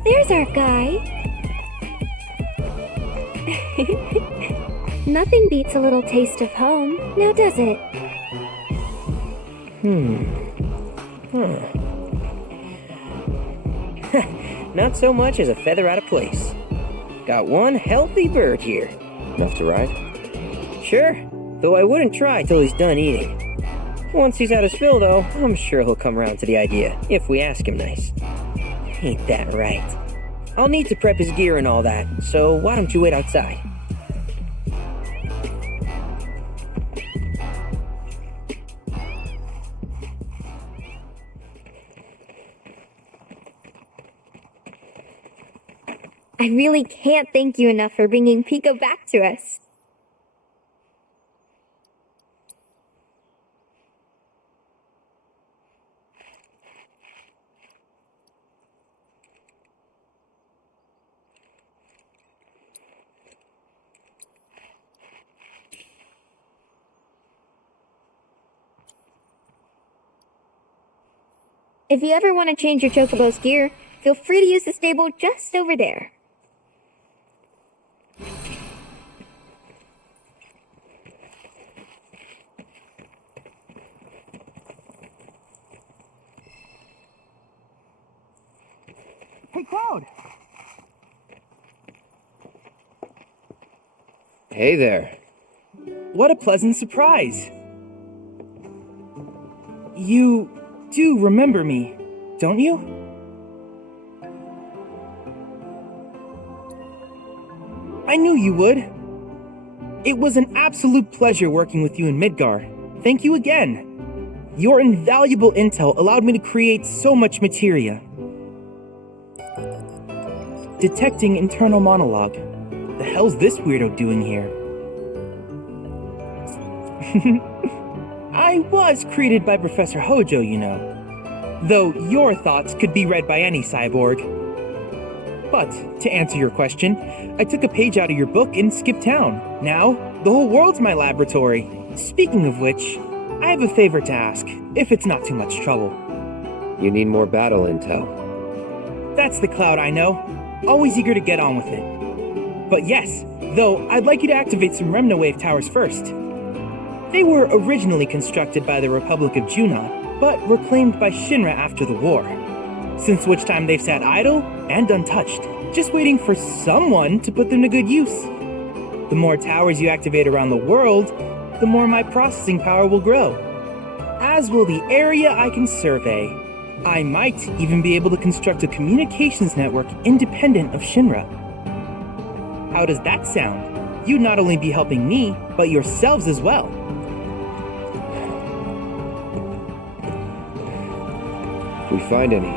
There's our guy. Nothing beats a little taste of home, now does it? Not so much as a feather out of place. Got one healthy bird here. Enough to ride? Sure, though I wouldn't try till he's done eating. Once he's had his fill, though, I'm sure he'll come around to the idea, if we ask him nice. Ain't that right? I'll need to prep his gear and all that, so why don't you wait outside? I really can't thank you enough for bringing Pico back to us. If you ever want to change your Chocobo's gear, feel free to use the stable just over there. Hey, Cloud! Hey there. What a pleasant surprise. You do remember me, don't you? I knew you would. It was an absolute pleasure working with you in Midgar. Thank you again. Your invaluable intel allowed me to create so much materia. Detecting internal monologue. The hell's this weirdo doing here? I was created by Professor Hojo, you know. Though your thoughts could be read by any cyborg. But, to answer your question, I took a page out of your book and skipped town. Now, the whole world's my laboratory. Speaking of which, I have a favor to ask, if it's not too much trouble. You need more battle intel. That's the Cloud I know. Always eager to get on with it. But yes, though, I'd like you to activate some Remnawave towers first. They were originally constructed by the Republic of Junon, but were claimed by Shinra after the war. Since which time they've sat idle and untouched, just waiting for someone to put them to good use. The more towers you activate around the world, the more my processing power will grow. As will the area I can survey. I might even be able to construct a communications network independent of Shinra. How does that sound? You'd not only be helping me, but yourselves as well. If we find any,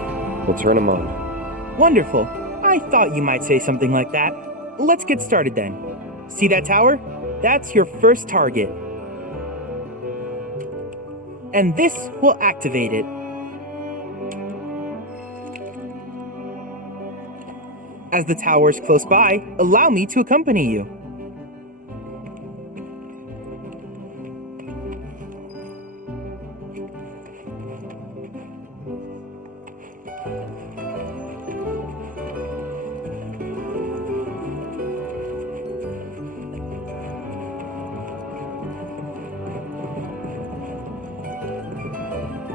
we'll turn them on. Wonderful. I thought you might say something like that. Let's get started then. See that tower? That's your first target. And this will activate it. As the tower is close by, allow me to accompany you.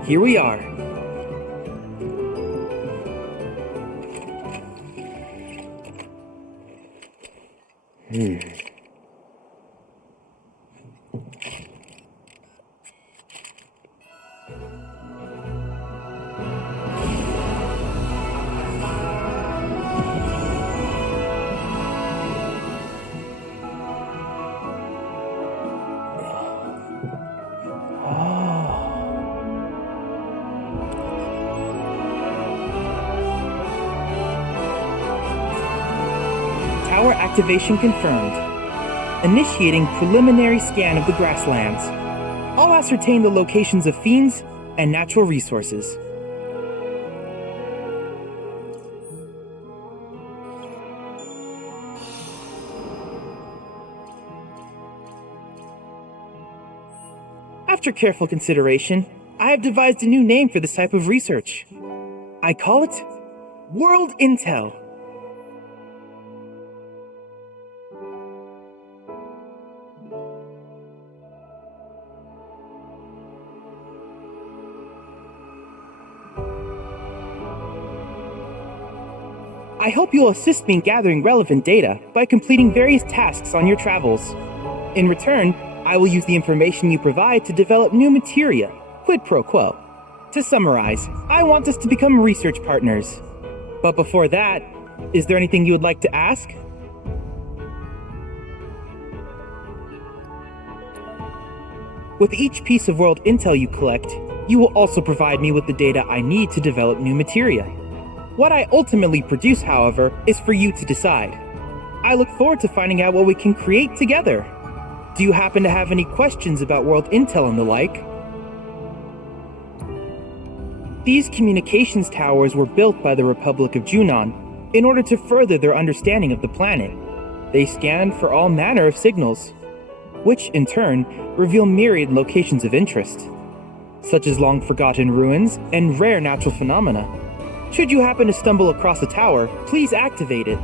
Here we are. Tower activation confirmed. Initiating preliminary scan of the grasslands. I'll ascertain the locations of fiends and natural resources. After careful consideration, I have devised a new name for this type of research. I call it World Intel. I hope you'll assist me in gathering relevant data by completing various tasks on your travels. In return, I will use the information you provide to develop new materia, quid pro quo. To summarize, I want us to become research partners. But before that, is there anything you would like to ask? With each piece of world intel you collect, you will also provide me with the data I need to develop new materia. What I ultimately produce, however, is for you to decide. I look forward to finding out what we can create together. Do you happen to have any questions about world intel and the like? These communications towers were built by the Republic of Junon in order to further their understanding of the planet. They scan for all manner of signals, which in turn reveal myriad locations of interest, such as long-forgotten ruins and rare natural phenomena. Should you happen to stumble across a tower, please activate it.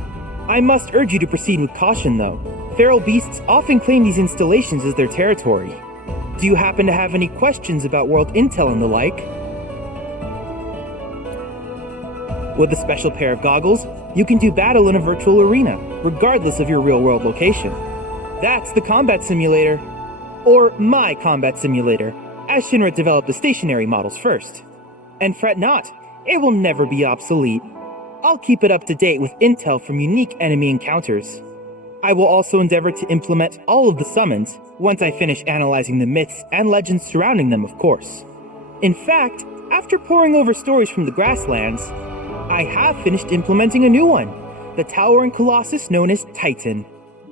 I must urge you to proceed with caution, though. Feral beasts often claim these installations as their territory. Do you happen to have any questions about world intel and the like? With a special pair of goggles, you can do battle in a virtual arena, regardless of your real-world location. That's the combat simulator. Or my combat simulator, as Shinra developed the stationary models first. And fret not, it will never be obsolete. I'll keep it up to date with intel from unique enemy encounters. I will also endeavor to implement all of the summons once I finish analyzing the myths and legends surrounding them, of course. In fact, after poring over stories from the grasslands, I have finished implementing a new one, the towering colossus known as Titan.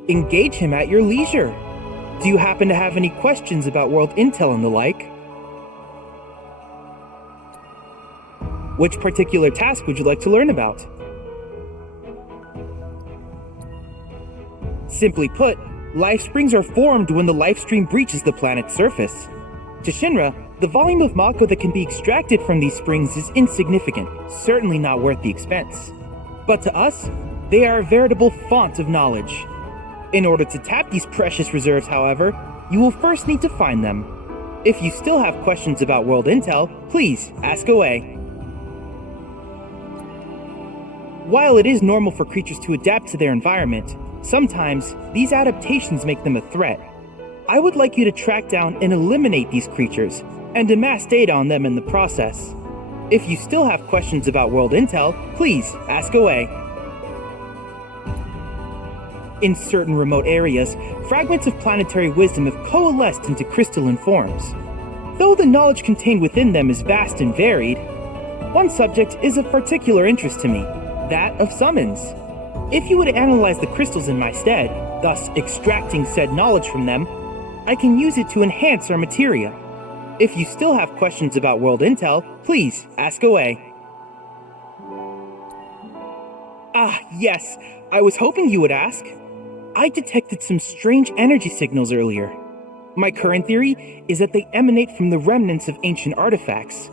Engage him at your leisure. Do you happen to have any questions about world intel and the like? Which particular task would you like to learn about? Simply put, life springs are formed when the life stream breaches the planet's surface. To Shinra, the volume of Mako that can be extracted from these springs is insignificant, certainly not worth the expense. But to us, they are a veritable font of knowledge. In order to tap these precious reserves, however, you will first need to find them. If you still have questions about world intel, please ask away. While it is normal for creatures to adapt to their environment, sometimes these adaptations make them a threat. I would like you to track down and eliminate these creatures, and amass data on them in the process. If you still have questions about world intel, please ask away. In certain remote areas, fragments of planetary wisdom have coalesced into crystalline forms. Though the knowledge contained within them is vast and varied, one subject is of particular interest to me, that of summons. If you would analyze the crystals in my stead, thus extracting said knowledge from them, I can use it to enhance our materia. If you still have questions about world intel, please ask away. Ah, yes, I was hoping you would ask. I detected some strange energy signals earlier. My current theory is that they emanate from the remnants of ancient artifacts.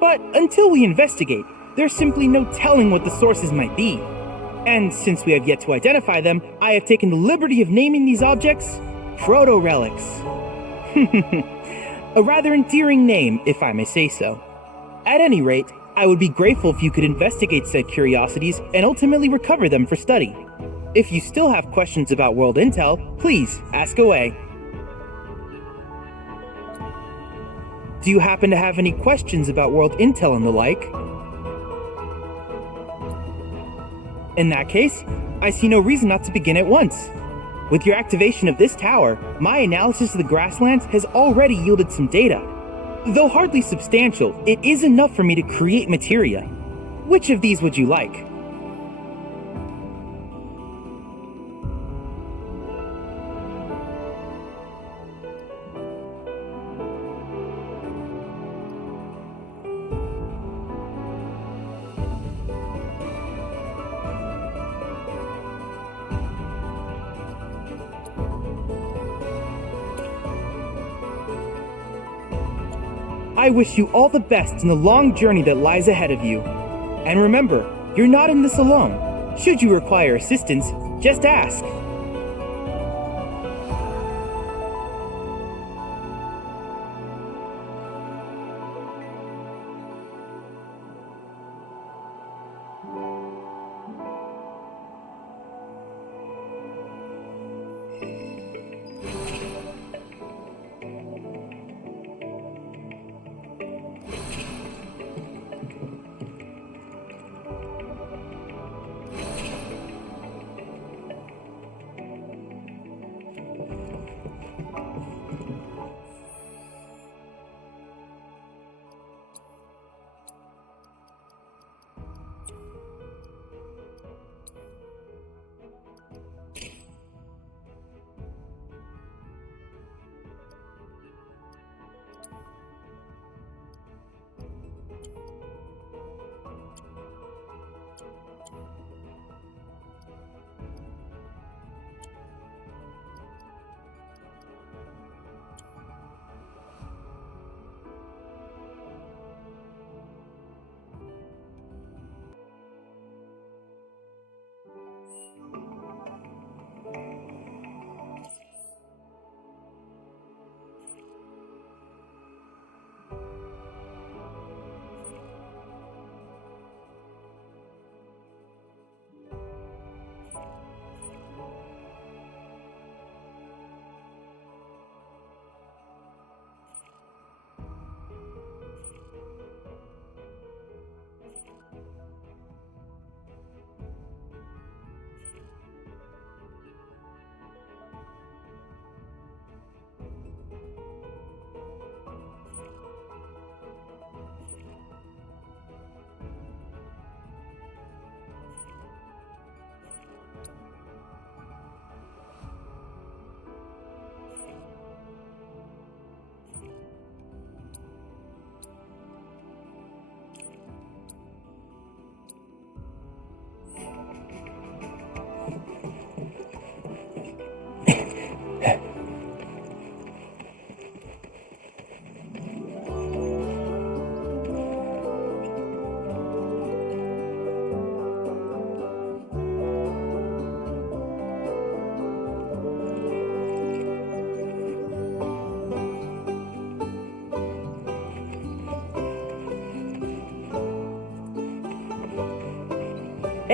But until we investigate, there's simply no telling what the sources might be. And since we have yet to identify them, I have taken the liberty of naming these objects proto-relics. A rather endearing name, if I may say so. At any rate, I would be grateful if you could investigate said curiosities and ultimately recover them for study. If you still have questions about world intel, please ask away. Do you happen to have any questions about world intel and the like? In that case, I see no reason not to begin at once. With your activation of this tower, my analysis of the grasslands has already yielded some data. Though hardly substantial, it is enough for me to create materia. Which of these would you like? I wish you all the best in the long journey that lies ahead of you. And remember, you're not in this alone. Should you require assistance, just ask.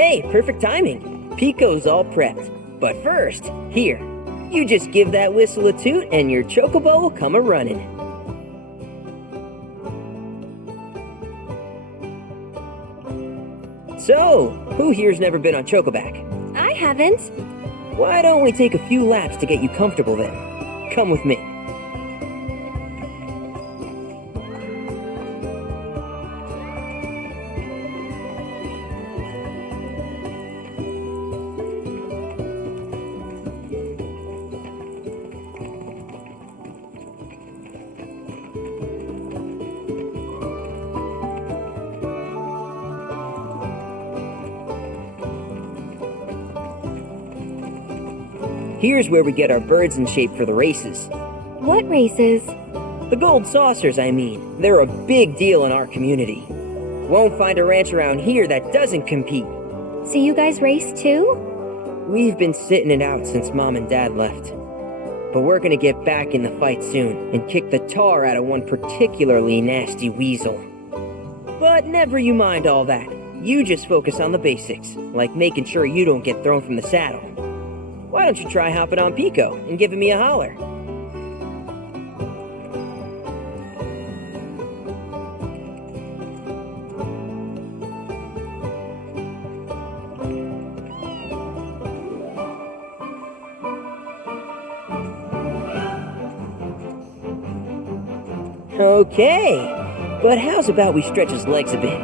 Hey, perfect timing. Pico's all prepped. But first, here, you just give that whistle a toot and your chocobo will come a-running. So, who here's never been on Chocoback? I haven't. Why don't we take a few laps to get you comfortable then? Come with me. Here's where we get our birds in shape for the races. What races? The gold saucers, I mean. They're a big deal in our community. Won't find a ranch around here that doesn't compete. So you guys race too? We've been sitting it out since Mom and Dad left. But we're gonna get back in the fight soon and kick the tar out of one particularly nasty weasel. But never you mind all that. You just focus on the basics, like making sure you don't get thrown from the saddle. Why don't you try hopping on Pico and giving me a holler? Okay, but how's about we stretch his legs a bit?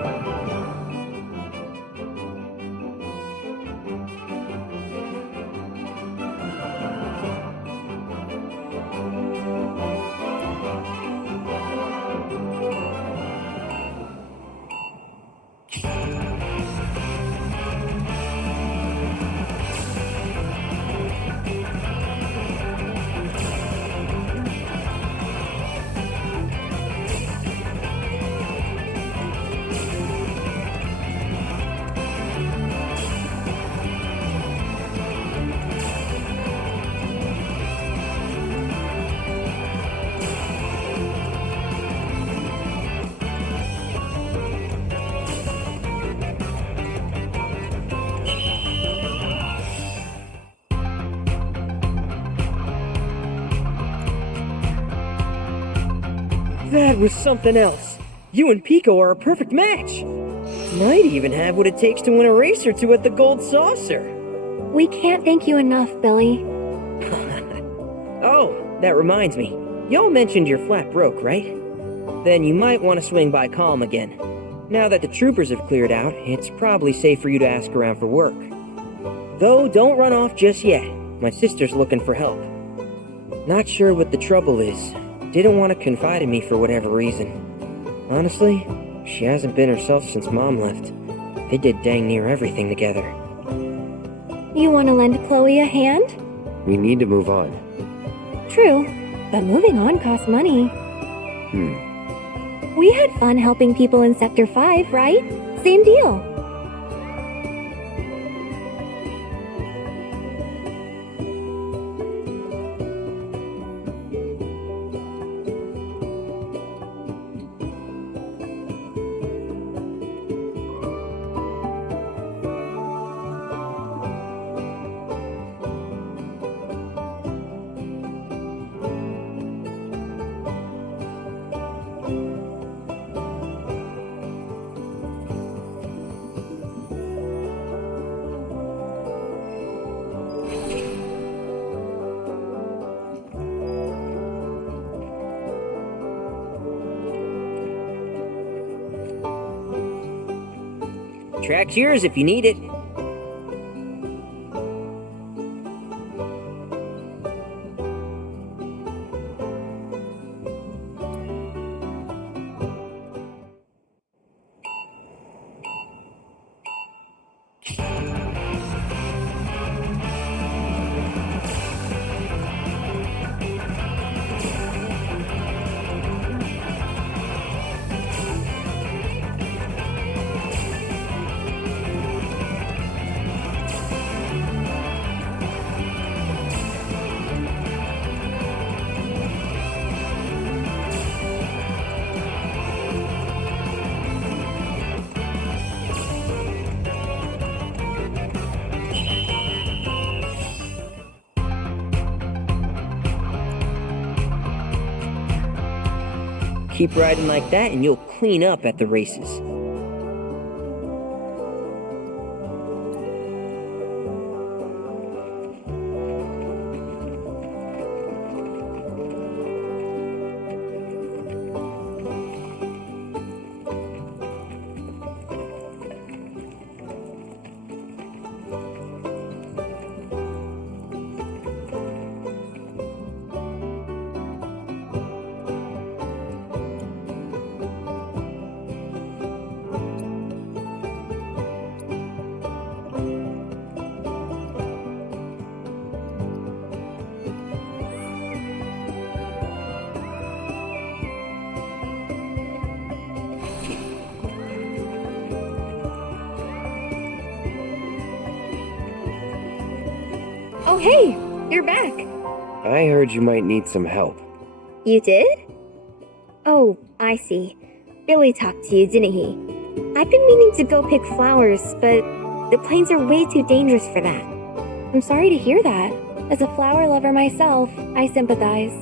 That was something else. You and Pico are a perfect match. Might even have what it takes to win a race or two at the Gold Saucer. We can't thank you enough, Billy. Oh, that reminds me. Y'all mentioned you're flat broke, right? Then you might want to swing by Calm again. Now that the troopers have cleared out, it's probably safe for you to ask around for work. Though, don't run off just yet. My sister's looking for help. Not sure what the trouble is. Didn't want to confide in me for whatever reason. Honestly, she hasn't been herself since Mom left. They did dang near everything together. You want to lend Chloe a hand? We need to move on. True, but moving on costs money. We had fun helping people in Sector 5, right? Same deal. Track's yours if you need it. Keep riding like that and you'll clean up at the races. Oh, hey! You're back! I heard you might need some help. You did? Oh, I see. Billy talked to you, didn't he? I've been meaning to go pick flowers, but the plains are way too dangerous for that. I'm sorry to hear that. As a flower lover myself, I sympathize.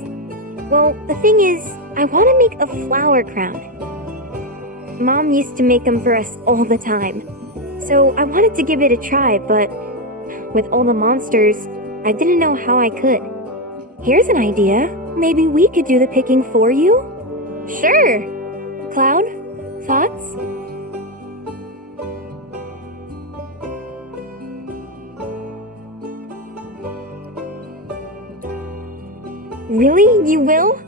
Well, the thing is, I want to make a flower crown. Mom used to make them for us all the time. So I wanted to give it a try, but with all the monsters, I didn't know how I could. Here's an idea. Maybe we could do the picking for you? Sure! Cloud, thoughts? Really? You will?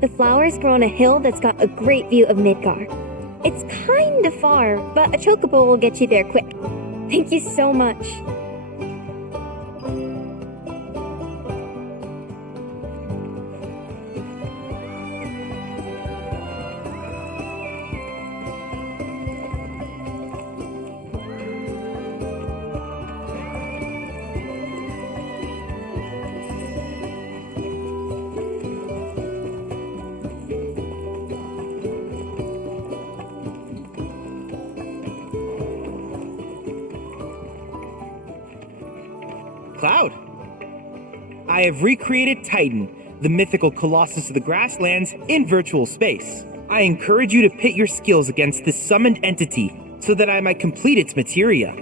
The flowers grow on a hill that's got a great view of Midgar. It's kinda far, but a chocobo will get you there quick. Thank you so much. Cloud! I have recreated Titan, the mythical colossus of the grasslands, in virtual space. I encourage you to pit your skills against this summoned entity so that I might complete its materia.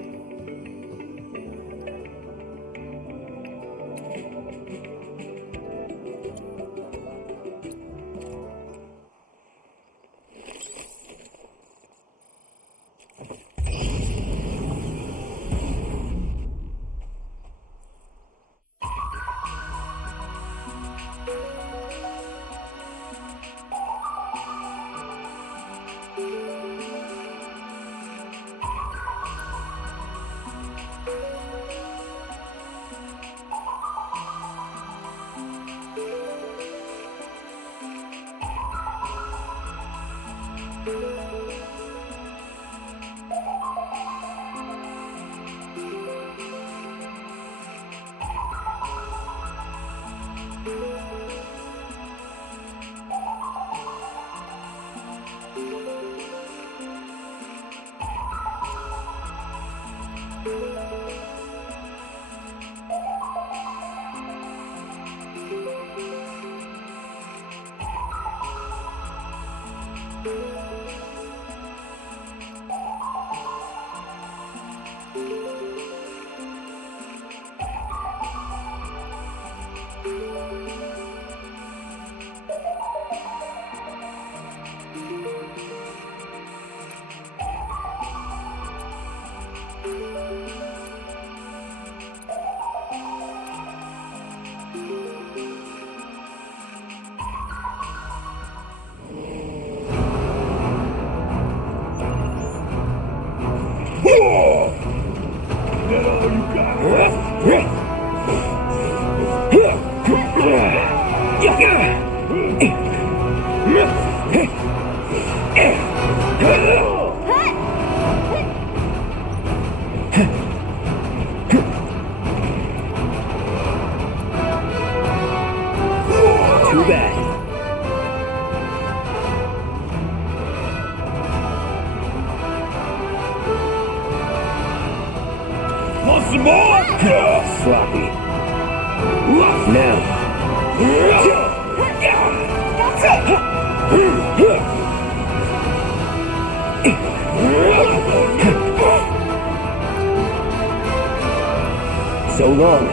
Too bad. Want some more? Sloppy. Now. So long.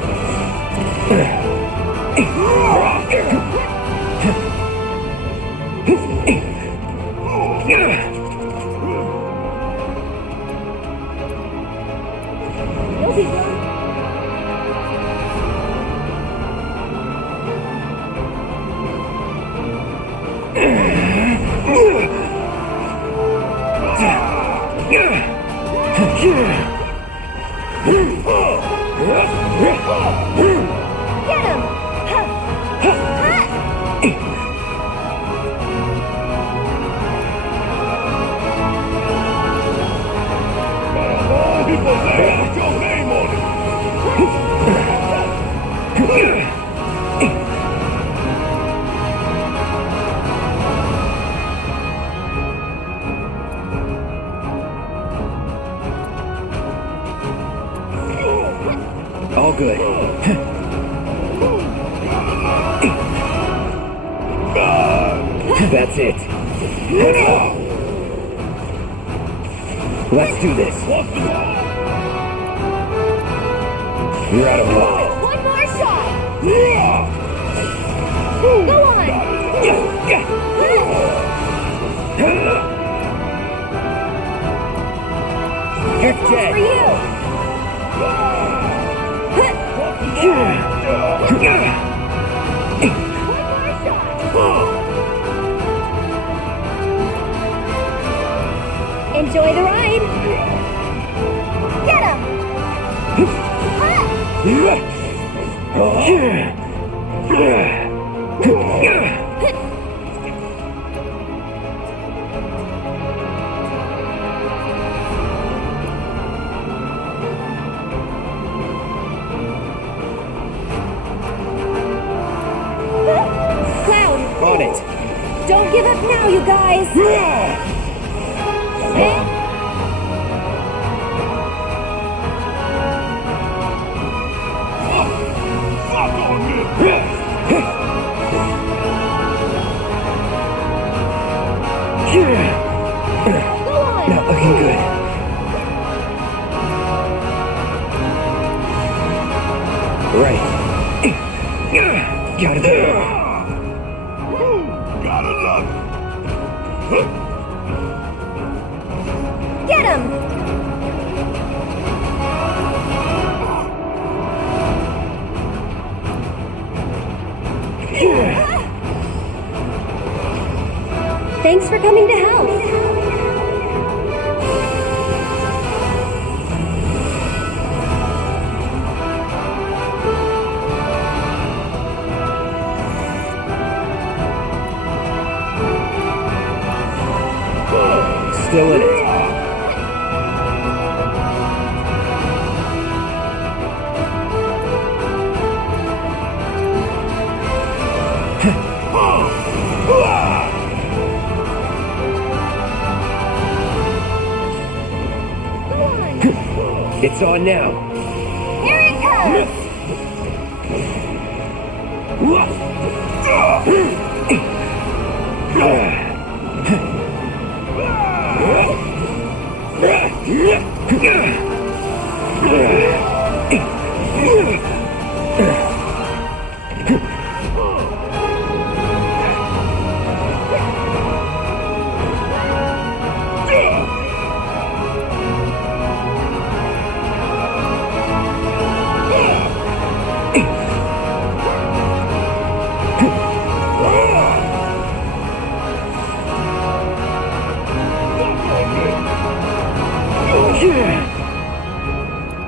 All good. That's it. Let's do this. You're out of luck. One more shot! Go on! You're For dead. you! Enjoy the ride! Get him! Cloud! On it. Don't give up now, you guys! Not looking good. Right. Gotta go. Gotta love it. Get him! Thanks for coming to help. Still in it. It's on now. Here it comes!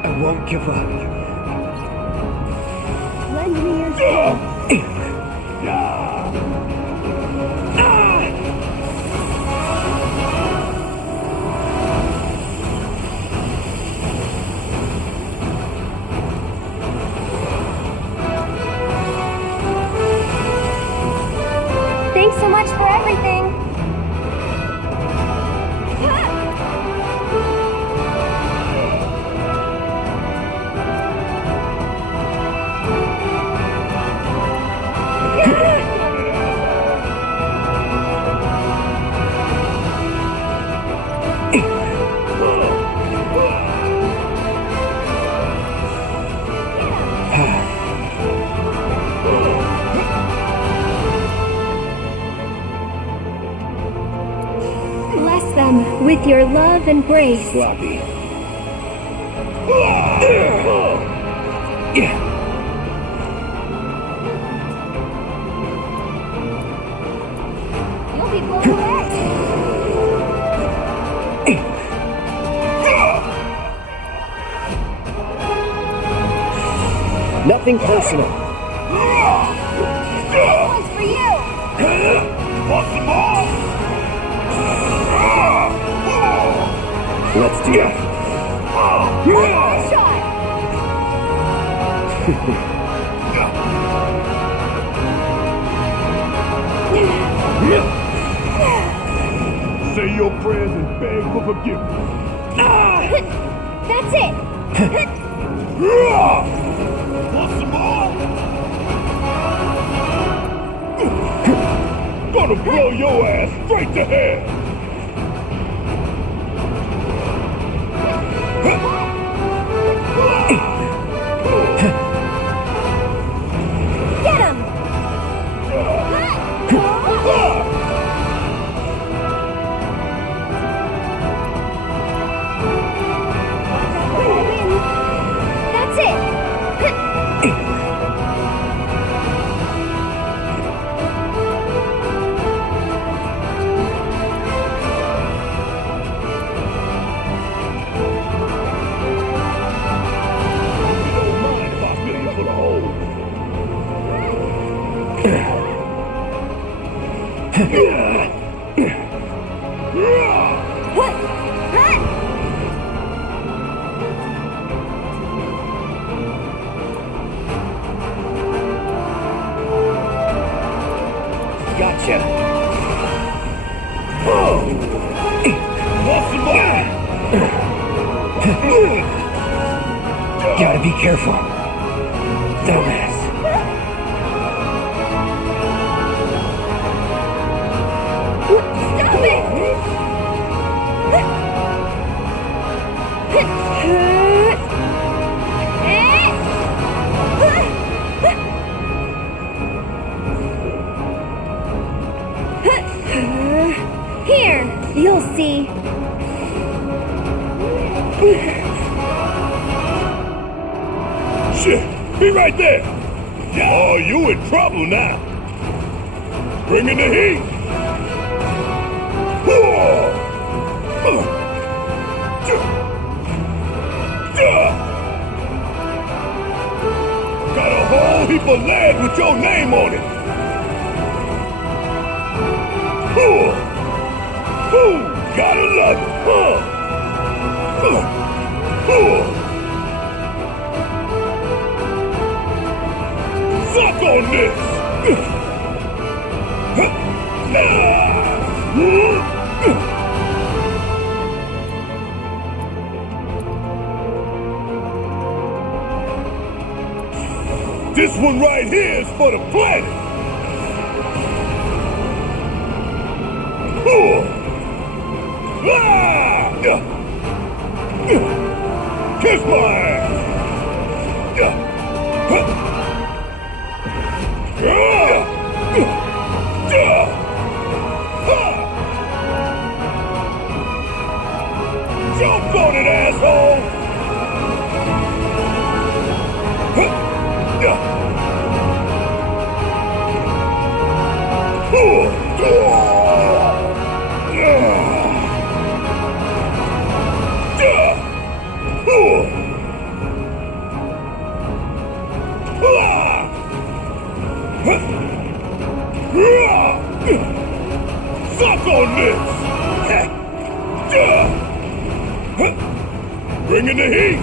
I won't give up. Lend me your strength. Thanks so much for everything. with your love and grace. Sloppy. You'll be blown away. Nothing personal. This one's for you. Want some more? Let's do it. One shot. Say your prayers and beg for forgiveness. That's it. Want some more? Gonna blow your ass straight to hell. Get him. That's it. Don't mind if I fill you full of holes. What? Gotcha. Want some more? Gotta be careful. Dumbass. Stop it! Here, you'll see. Shit, he right there. Oh, you in trouble now. Bring in the heat. Got a whole heap of lead with your name on it. Gotta love it. Suck on this. This one right here is for the planet. Kiss my ass. Jump on it, asshole. Suck on this! Bring in the heat!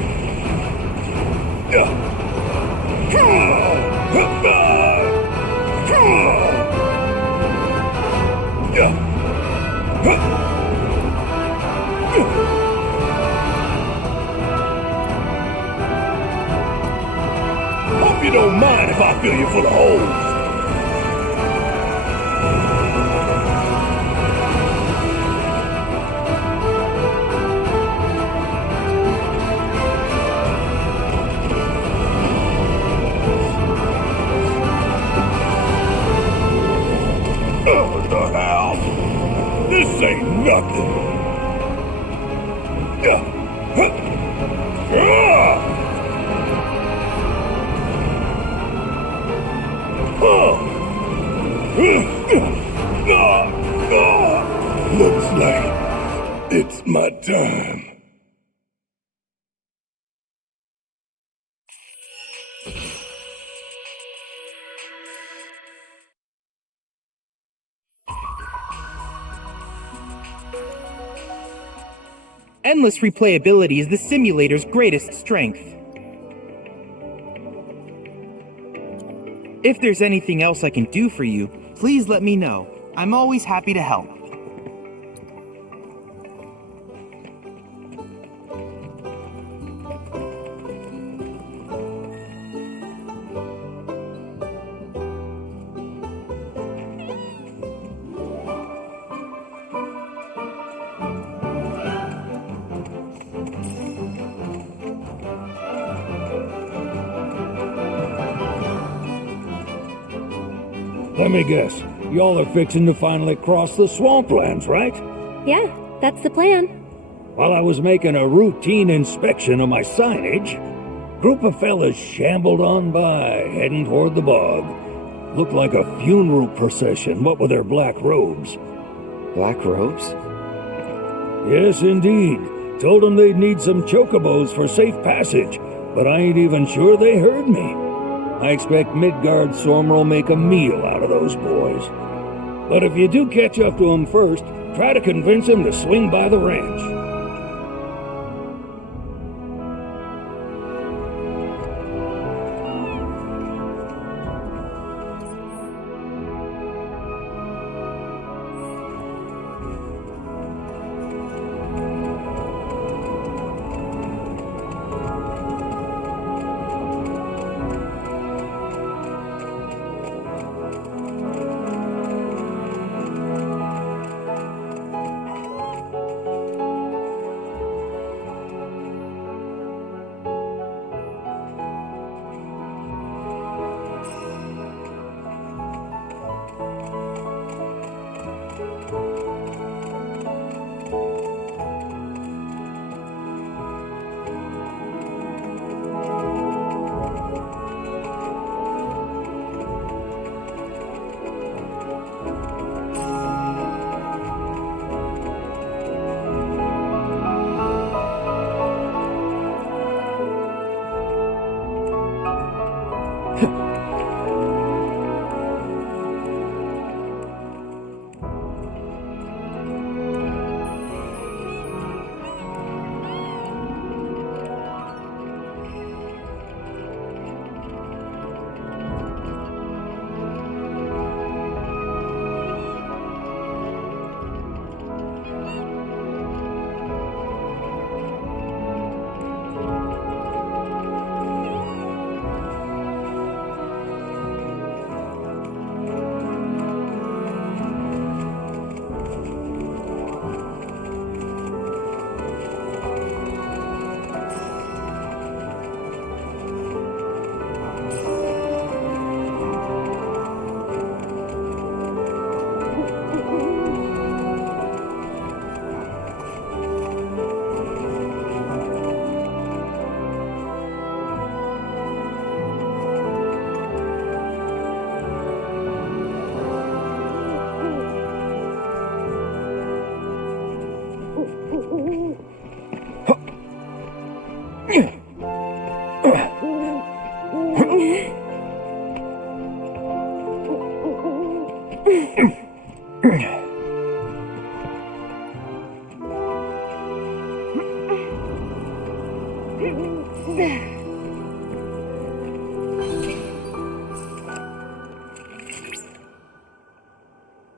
Hope you don't mind if I fill you full of holes. What the hell? This ain't nothing. Looks like it's my time. Endless replayability is the simulator's greatest strength. If there's anything else I can do for you, please let me know. I'm always happy to help. Let me guess, y'all are fixing to finally cross the swamplands, right? Yeah, that's the plan. While I was making a routine inspection of my signage, group of fellas shambled on by, heading toward the bog. Looked like a funeral procession, what with their black robes. Black robes? Yes, indeed. Told them they'd need some chocobos for safe passage, but I ain't even sure they heard me. I expect Midgard Sormer will make a meal out of those boys. But if you do catch up to them first, try to convince them to swing by the ranch.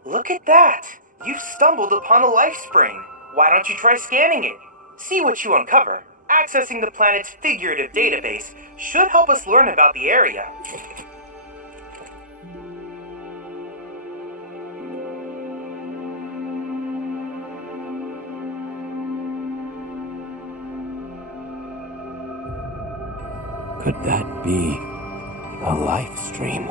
Look at that! You've stumbled upon a life spring. Why don't you try scanning it? See what you uncover. Accessing the planet's figurative database should help us learn about the area. Could that be a life stream?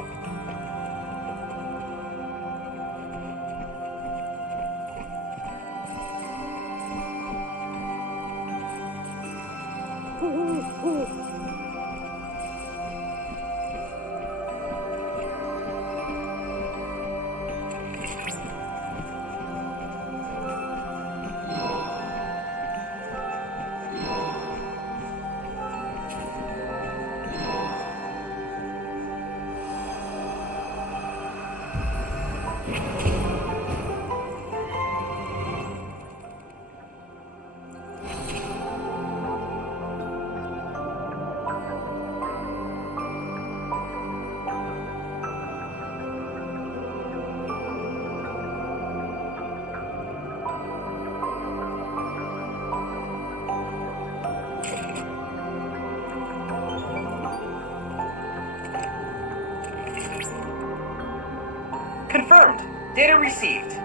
Confirmed. Data received.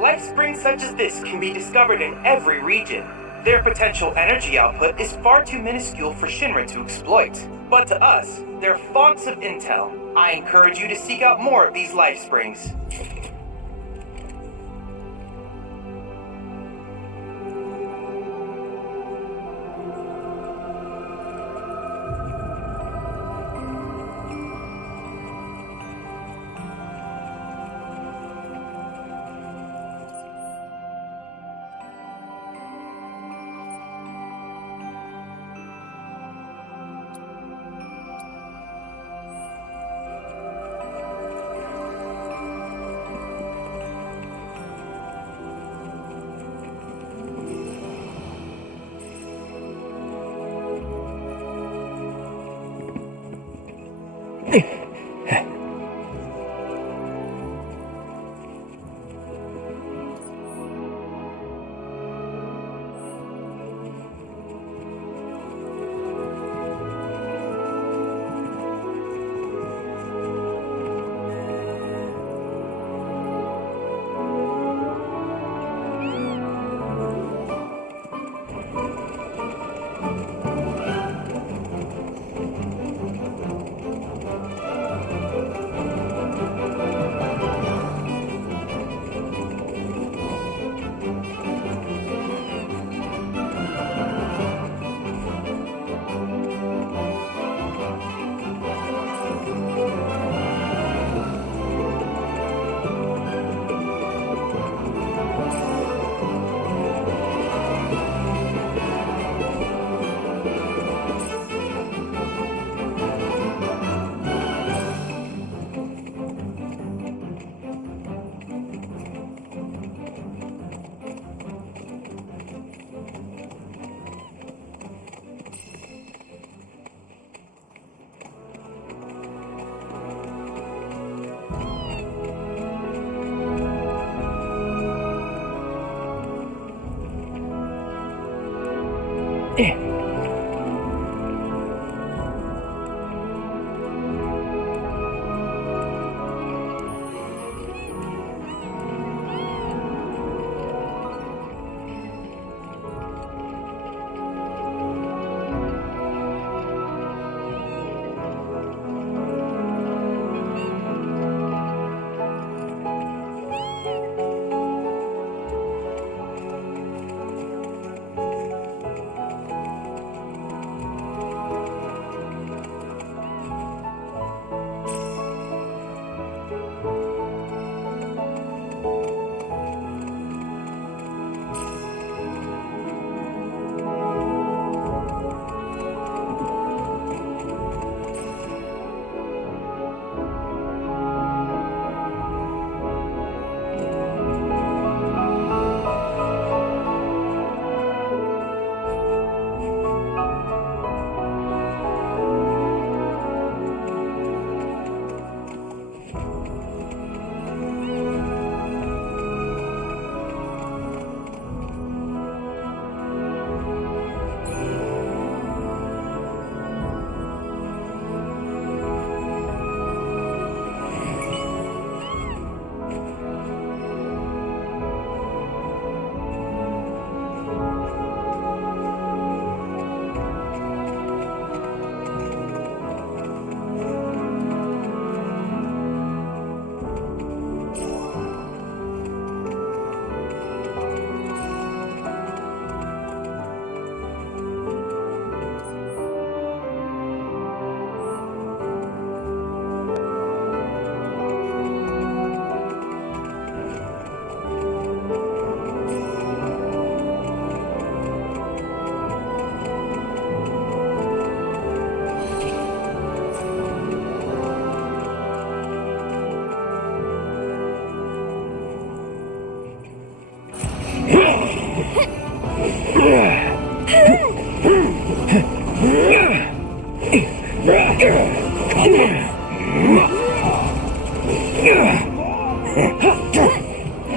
Life springs such as this can be discovered in every region. Their potential energy output is far too minuscule for Shinra to exploit. But to us, they're fonts of intel. I encourage you to seek out more of these life springs.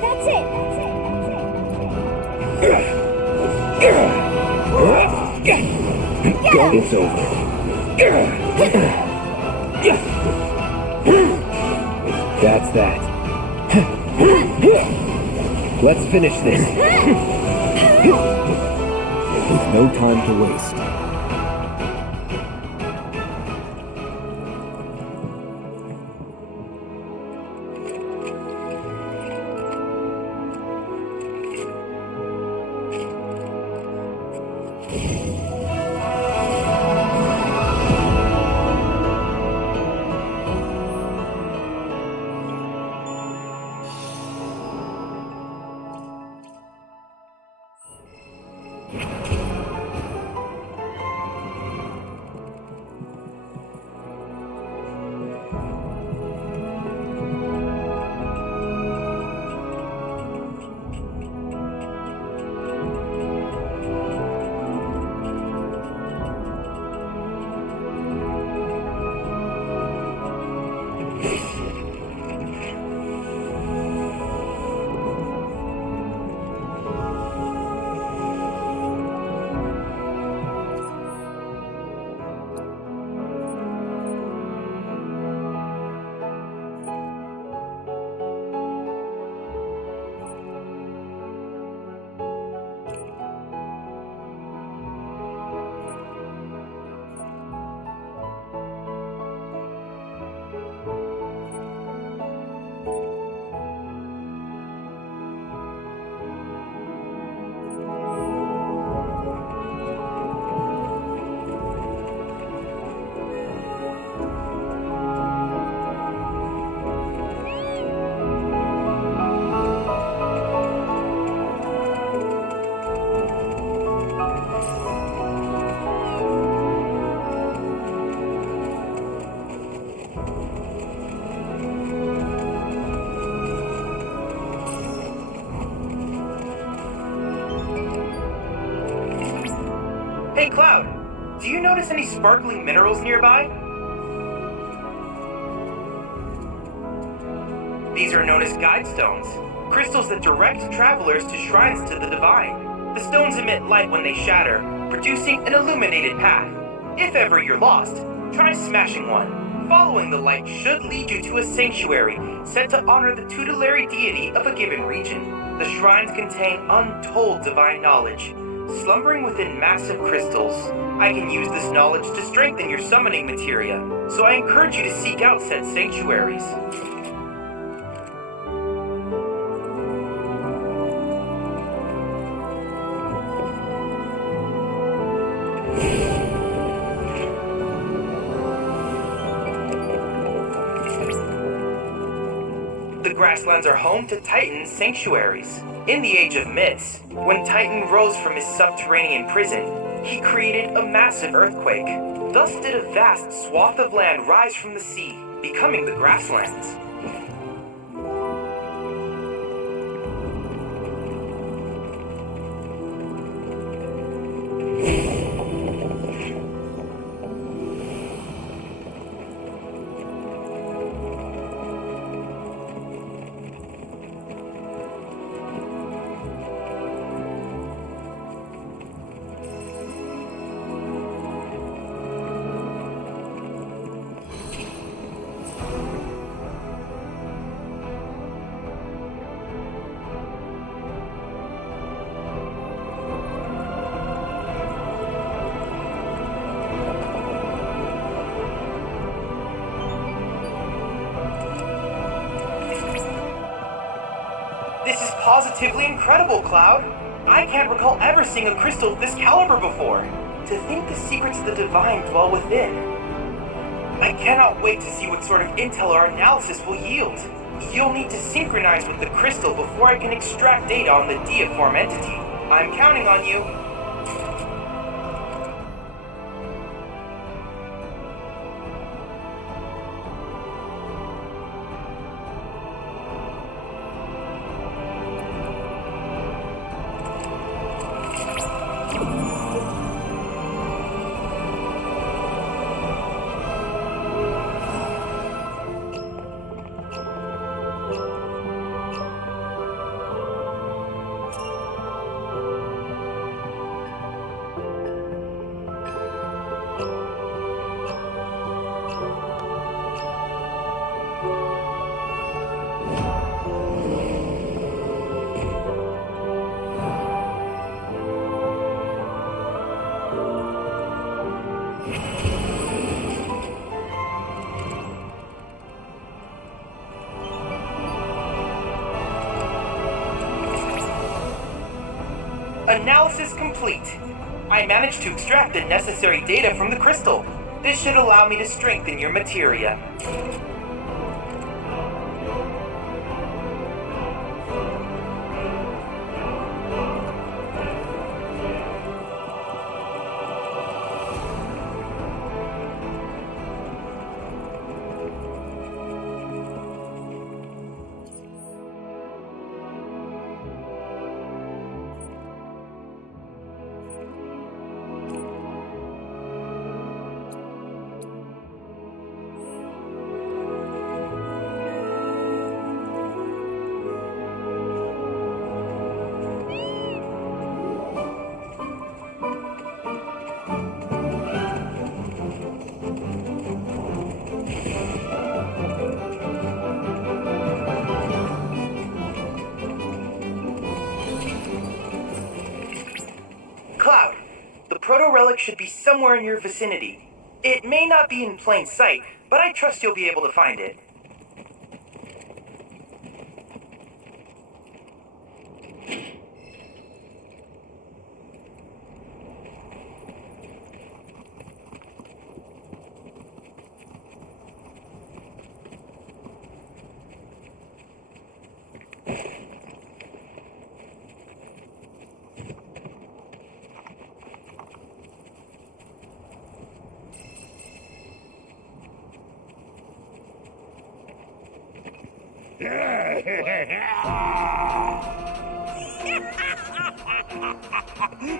That's it. It's over. That's that. Let's finish this. With no time to waste. Hey, Cloud, do you notice any sparkling minerals nearby? These are known as guide stones, crystals that direct travelers to shrines to the divine. The stones emit light when they shatter, producing an illuminated path. If ever you're lost, try smashing one. Following the light should lead you to a sanctuary set to honor the tutelary deity of a given region. The shrines contain untold divine knowledge, slumbering within massive crystals. I can use this knowledge to strengthen your summoning materia, so I encourage you to seek out said sanctuaries. The grasslands are home to Titan's sanctuaries. In the Age of Myths, when Titan rose from his subterranean prison, he created a massive earthquake. Thus did a vast swath of land rise from the sea, becoming the grasslands. This is positively incredible, Cloud. I can't recall ever seeing a crystal of this caliber before. To think the secrets of the divine dwell within. I cannot wait to see what sort of intel our analysis will yield. You'll need to synchronize with the crystal before I can extract data on the deiform entity. I'm counting on you. Analysis complete. I managed to extract the necessary data from the crystal. This should allow me to strengthen your materia. Cloud, the proto-relic should be somewhere in your vicinity. It may not be in plain sight, but I trust you'll be able to find it.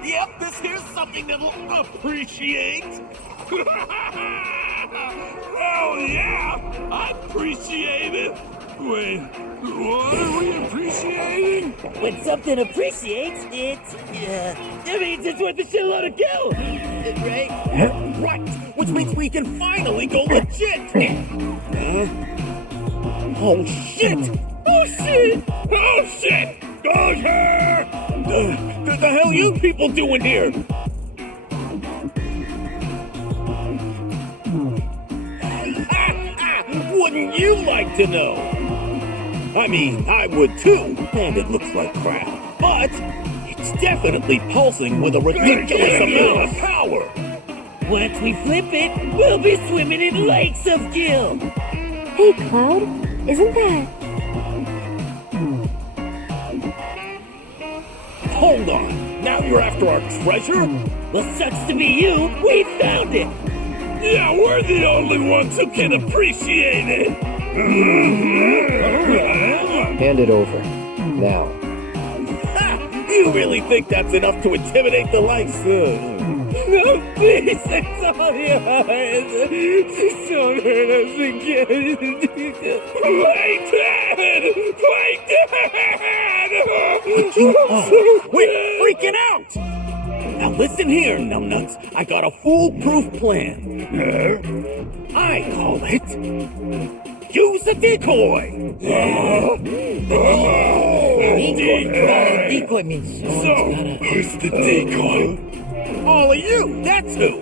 Yep, this here's something that'll appreciate. Oh yeah, I appreciate it. Wait, what are we appreciating? When something appreciates, it means it's worth a shitload of gil, right? Right, which means we can finally go legit. Oh shit! Oh shit! Oh shit! Oh shit! What the hell you people doing here? Wouldn't you like to know? I mean, I would too, and it looks like crap. But it's definitely pulsing with a ridiculous amount of power. Once we flip it, we'll be swimming in lakes of gil. Hey, Cloud, isn't that... Hold on, now you're after our treasure? Well, sucks to be you, we found it! Yeah, we're the only ones who can appreciate it! Hand it over. Now. Ha! You really think that's enough to intimidate the likes of... No, please, it's all yours! Don't hurt us again! Play dead! Play dead! We're freaking out! Now listen here, numbnuts. I got a foolproof plan. I call it... Use a decoy! Decoy means... So, who's the decoy? All of you, that's who!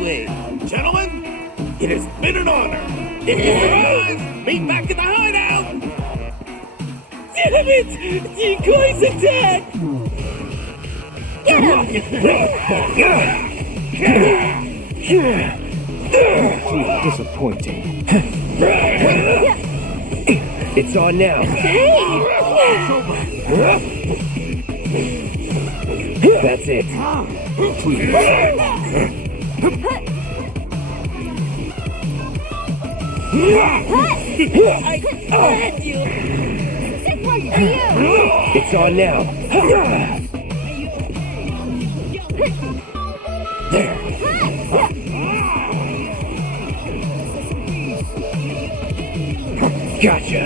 Wait. Gentlemen, it has been an honor. If you survive, meet back at the hideout! Damn it! Decoy's attack! Disappointing. It's on now. That's it. It's on now. There. Gotcha.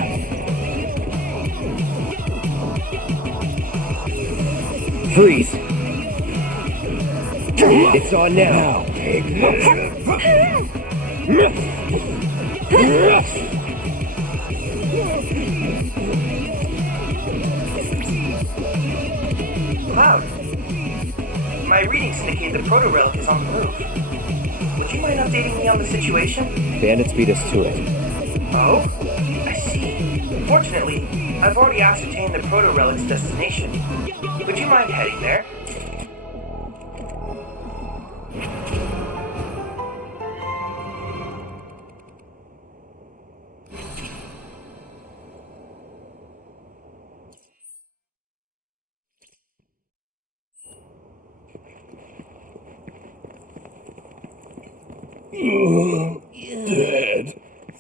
Freeze. It's on now. Cloud, my readings indicate the proto-relic is on the move. Would you mind updating me on the situation? Bandits beat us to it. Oh? I see. Fortunately, I've already ascertained the proto-relic's destination. Would you mind heading there? Dad,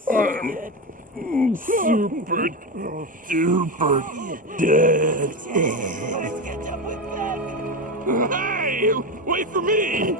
I'm super duper dead. Hey, wait for me!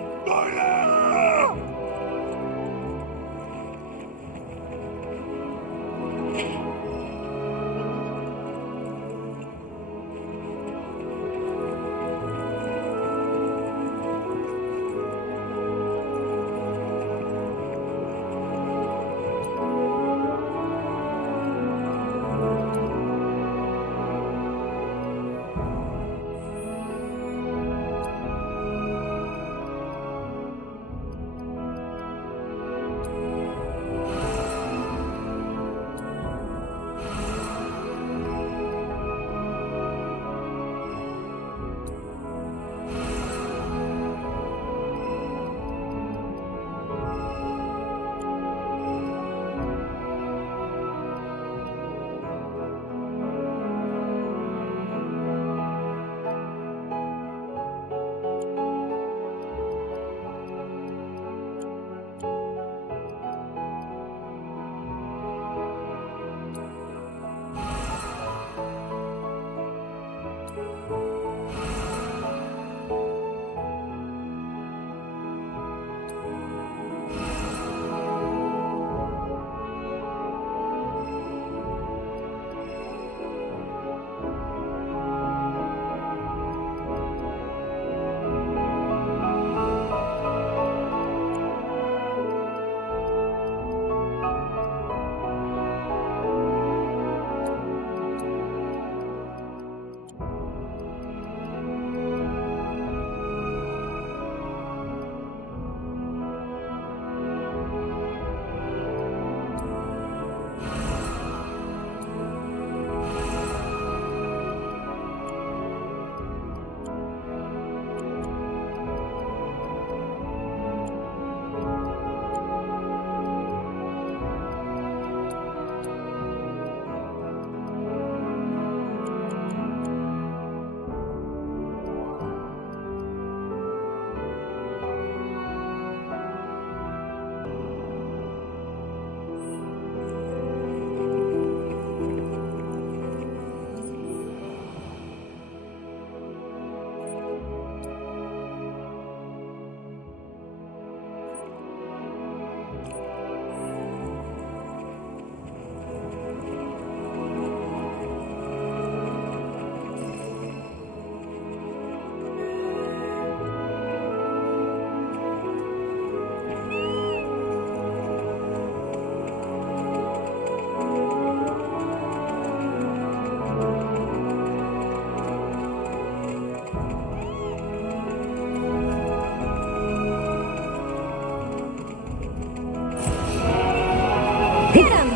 Get him!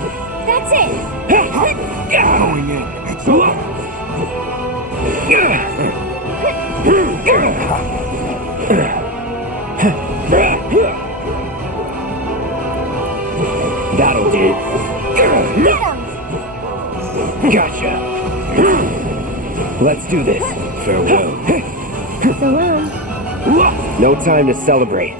That's it! Going in. That'll do. Get him! Gotcha. Let's do this. Farewell. So long. No time to celebrate.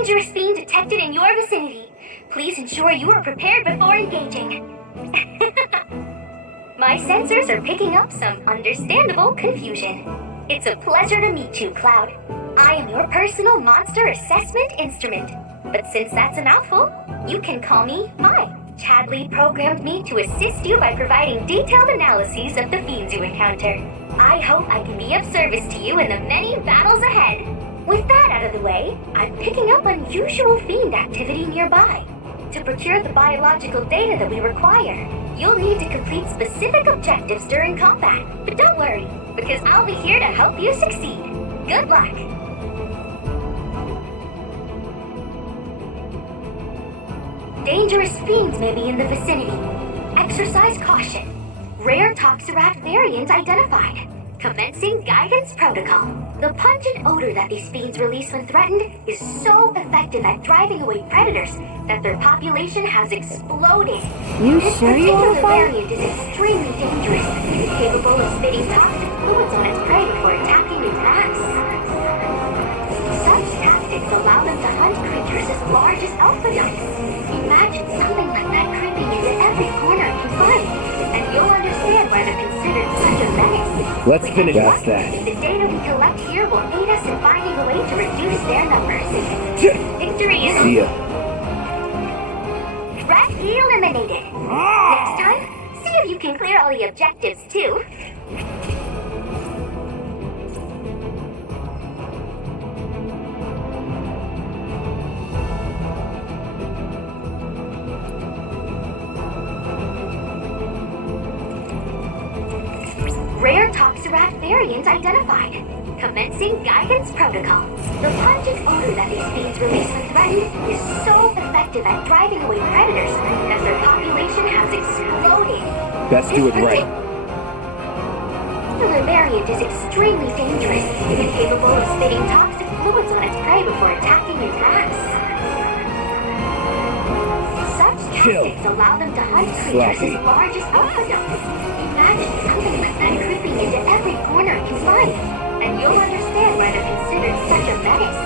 Dangerous fiend detected in your vicinity. Please ensure you are prepared before engaging. My sensors are picking up some understandable confusion. It's a pleasure to meet you, Cloud. I am your personal monster assessment instrument. But since that's a mouthful, you can call me Mai. Chadley programmed me to assist you by providing detailed analyses of the fiends you encounter. I hope I can be of service to you in the many battles ahead. With that out of the way, I'm picking up unusual fiend activity nearby. To procure the biological data that we require, you'll need to complete specific objectives during combat. But don't worry, because I'll be here to help you succeed. Good luck! Dangerous fiends may be in the vicinity. Exercise caution. Rare Toxarat variant identified. Commencing guidance protocol. The pungent odor that these fiends release when threatened is so effective at driving away predators that their population has exploded. This particular variant is extremely dangerous, capable of spitting toxic fluids on its prey before attacking its mass. Such tactics allow them to hunt creatures as large as alpha dumps. Imagine something like that creeping into every corner it can find, and you'll understand why they're considered such a menace. Let's finish That's that. The data we collect here will aid us in finding a way to reduce their numbers. Victory is See ya. threat eliminated. Next time, see if you can clear all the objectives too. Rare Toxarat variant identified. Commencing guidance protocol. The pungent odor that these fiends release when threatened is so effective at driving away predators that their population has exploded. Best do it right. The variant is extremely dangerous and capable of spitting toxic fluids on its prey before attacking its mass. Such tactics allow them to hunt creatures as large as alpha dumps. Imagine something like that creeping into every corner it can find, and you'll understand why they're considered such a menace.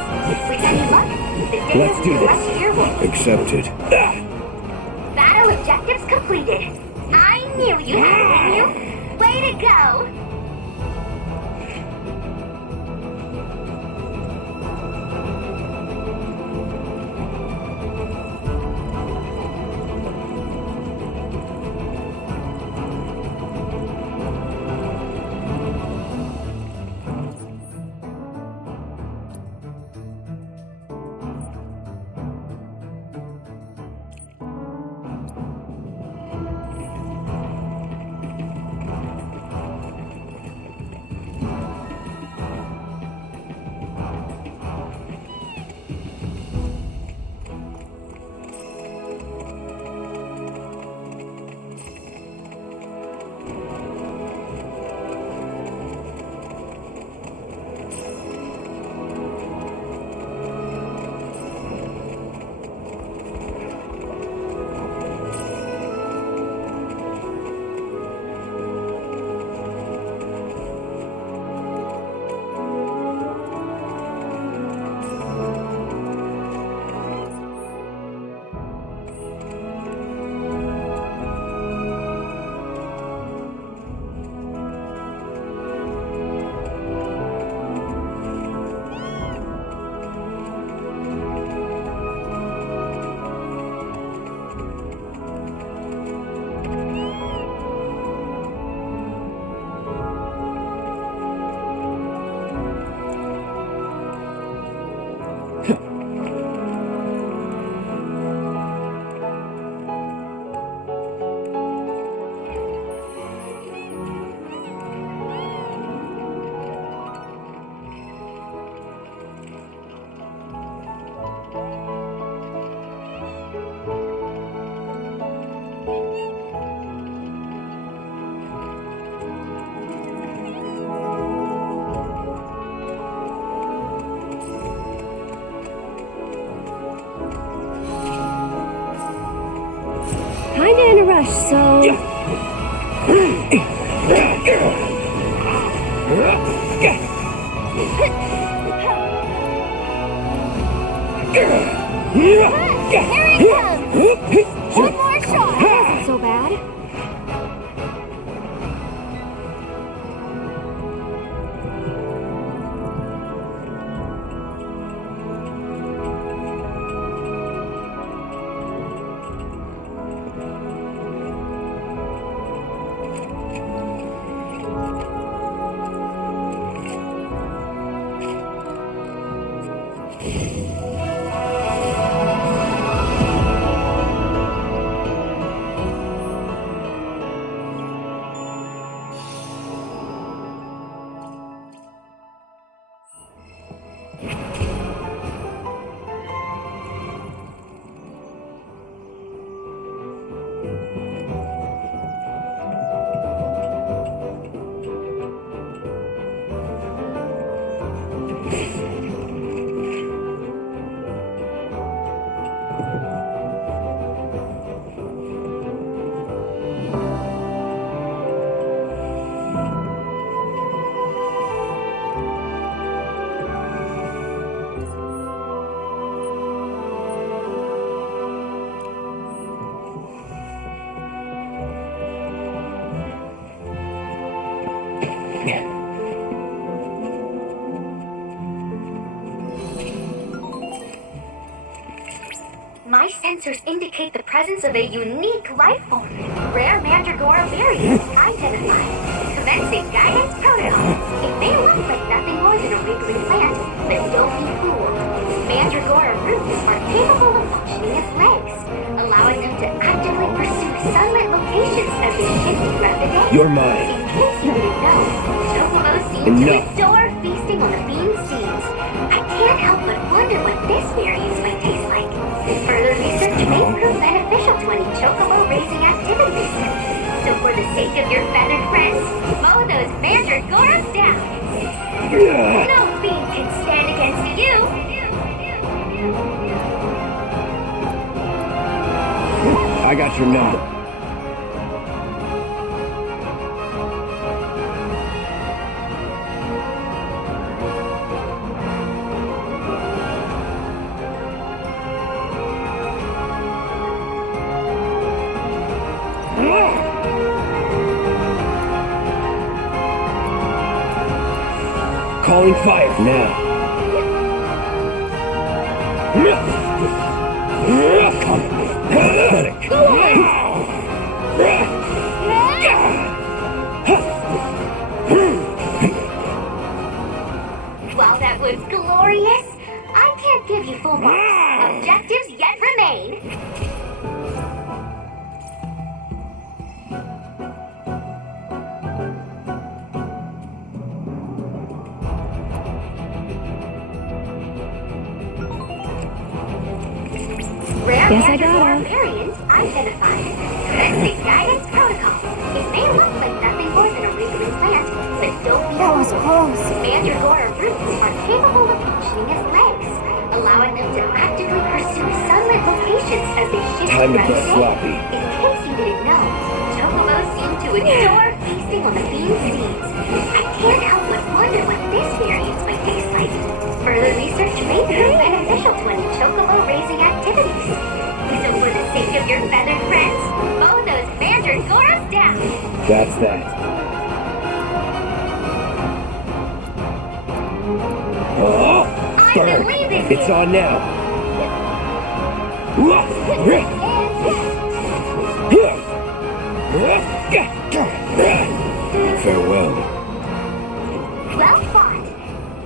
With any luck, the data Let's do we collect this. here will... Accepted. Battle objectives completed. I knew you had it in you. Way to go! Kinda in a rush, so... Here he comes! One more shot! That wasn't so bad. My sensors indicate the presence of a unique life form. Rare Mandragora variant identified. Commencing guidance protocol. It may look like nothing more than a wriggly plant, but don't be fooled. Mandragora roots are capable of functioning as legs, allowing them to actively pursue sunlit locations as they shift throughout the day. You're mine. In case you didn't know, chocobos seem to adore feasting on the bean seeds. I can't help but wonder what this variant might taste like. Further research may prove beneficial to any chocobo raising activities. So for the sake of your feathered friends, mow those mandragoras down. No bean can stand against you. I got your number. Calling fire now. Pathetic. While that was glorious, I can't give you full marks. Objectives yet remain. Rare Mandragora variant identified. Commencing guidance protocol. It may look like nothing more than a wriggly plant, but don't be That was close. Mandragora roots are capable of functioning as legs, allowing them to actively pursue sunlit locations as they shift Time to throughout get the day. sloppy. In case you didn't know, chocobos seem to adore feasting on the bean seeds. I can't help but wonder what this variant might taste like. Further research may prove beneficial to any chocobo raising activities. So for the sake of your feathered friends, mow those mandragoras down. That's that. Oh, burn. It's on now. Farewell. Well fought.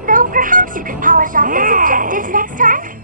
Though perhaps you could polish off those objectives next time.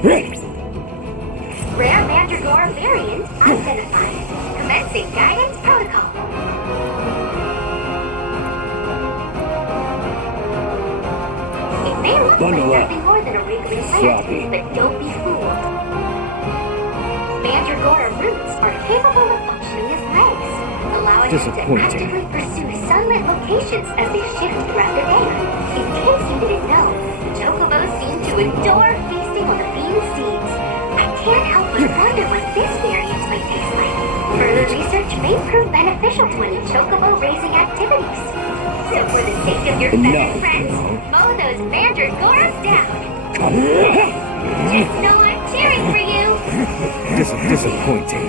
Rare Mandragora variant identified. Commencing guidance protocol. It may look like nothing more than a wriggling plant, but don't be fooled. Mandragora roots are capable of functioning as legs, allowing them to actively pursue sunlit locations as they shift throughout the day. In case you didn't know, chocobos seem to adore feasting on the bean seeds. I can't help but wonder what this variant might taste like. Further research may prove beneficial to any chocobo raising activities. So for the sake of your feathered friends, mow those mandragoras down. Just know I'm cheering for you. Disappointing.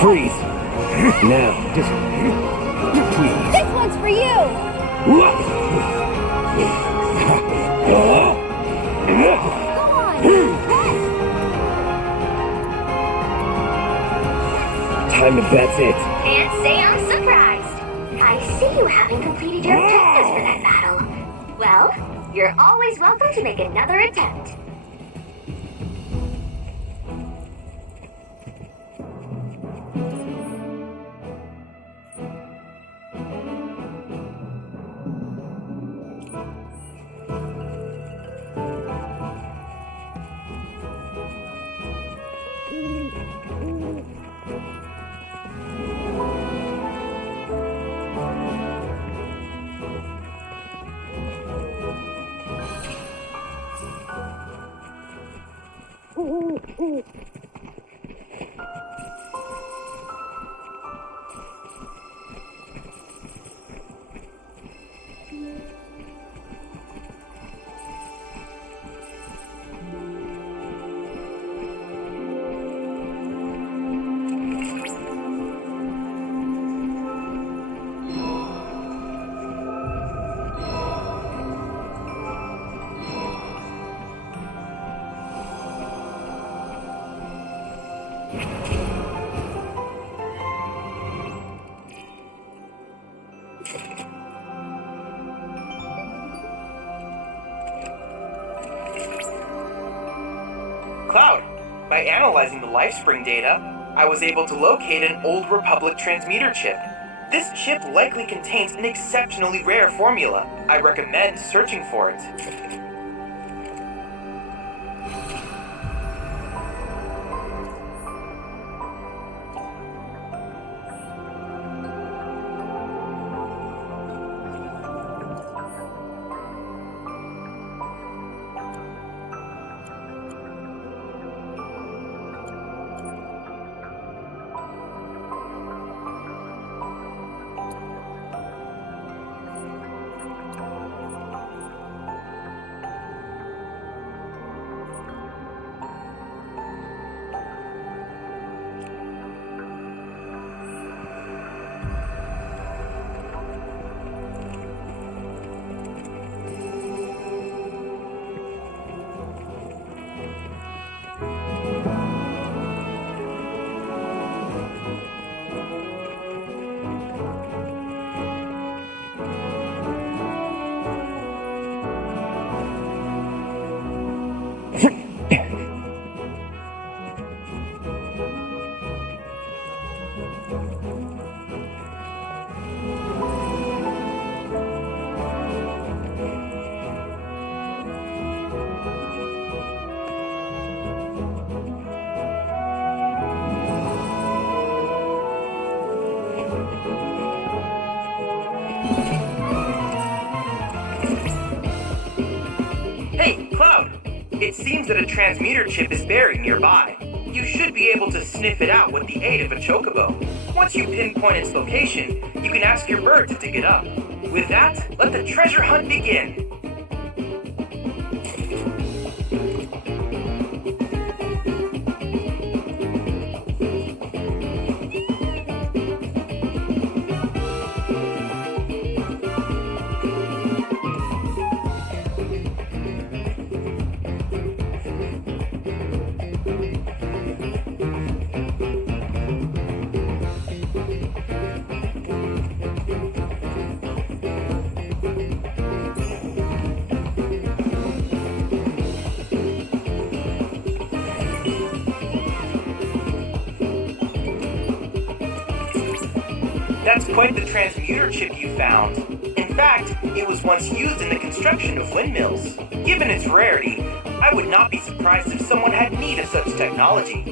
Freeze. Now, please. This one's for you! Time to bet it. Can't say I'm surprised. I see you haven't completed your objectives for that battle. Well, you're always welcome to make another attempt. Cloud, by analyzing the LifeSpring data, I was able to locate an Old Republic transmitter chip. This chip likely contains an exceptionally rare formula. I recommend searching for it. Hey, Cloud! It seems that a transmitter chip is buried nearby. You should be able to sniff it out with the aid of a chocobo. Once you pinpoint its location, you can ask your bird to dig it up. With that, let the treasure hunt begin. That's quite the transmuter chip you found. In fact, it was once used in the construction of windmills. Given its rarity, I would not be surprised if someone had need of such technology.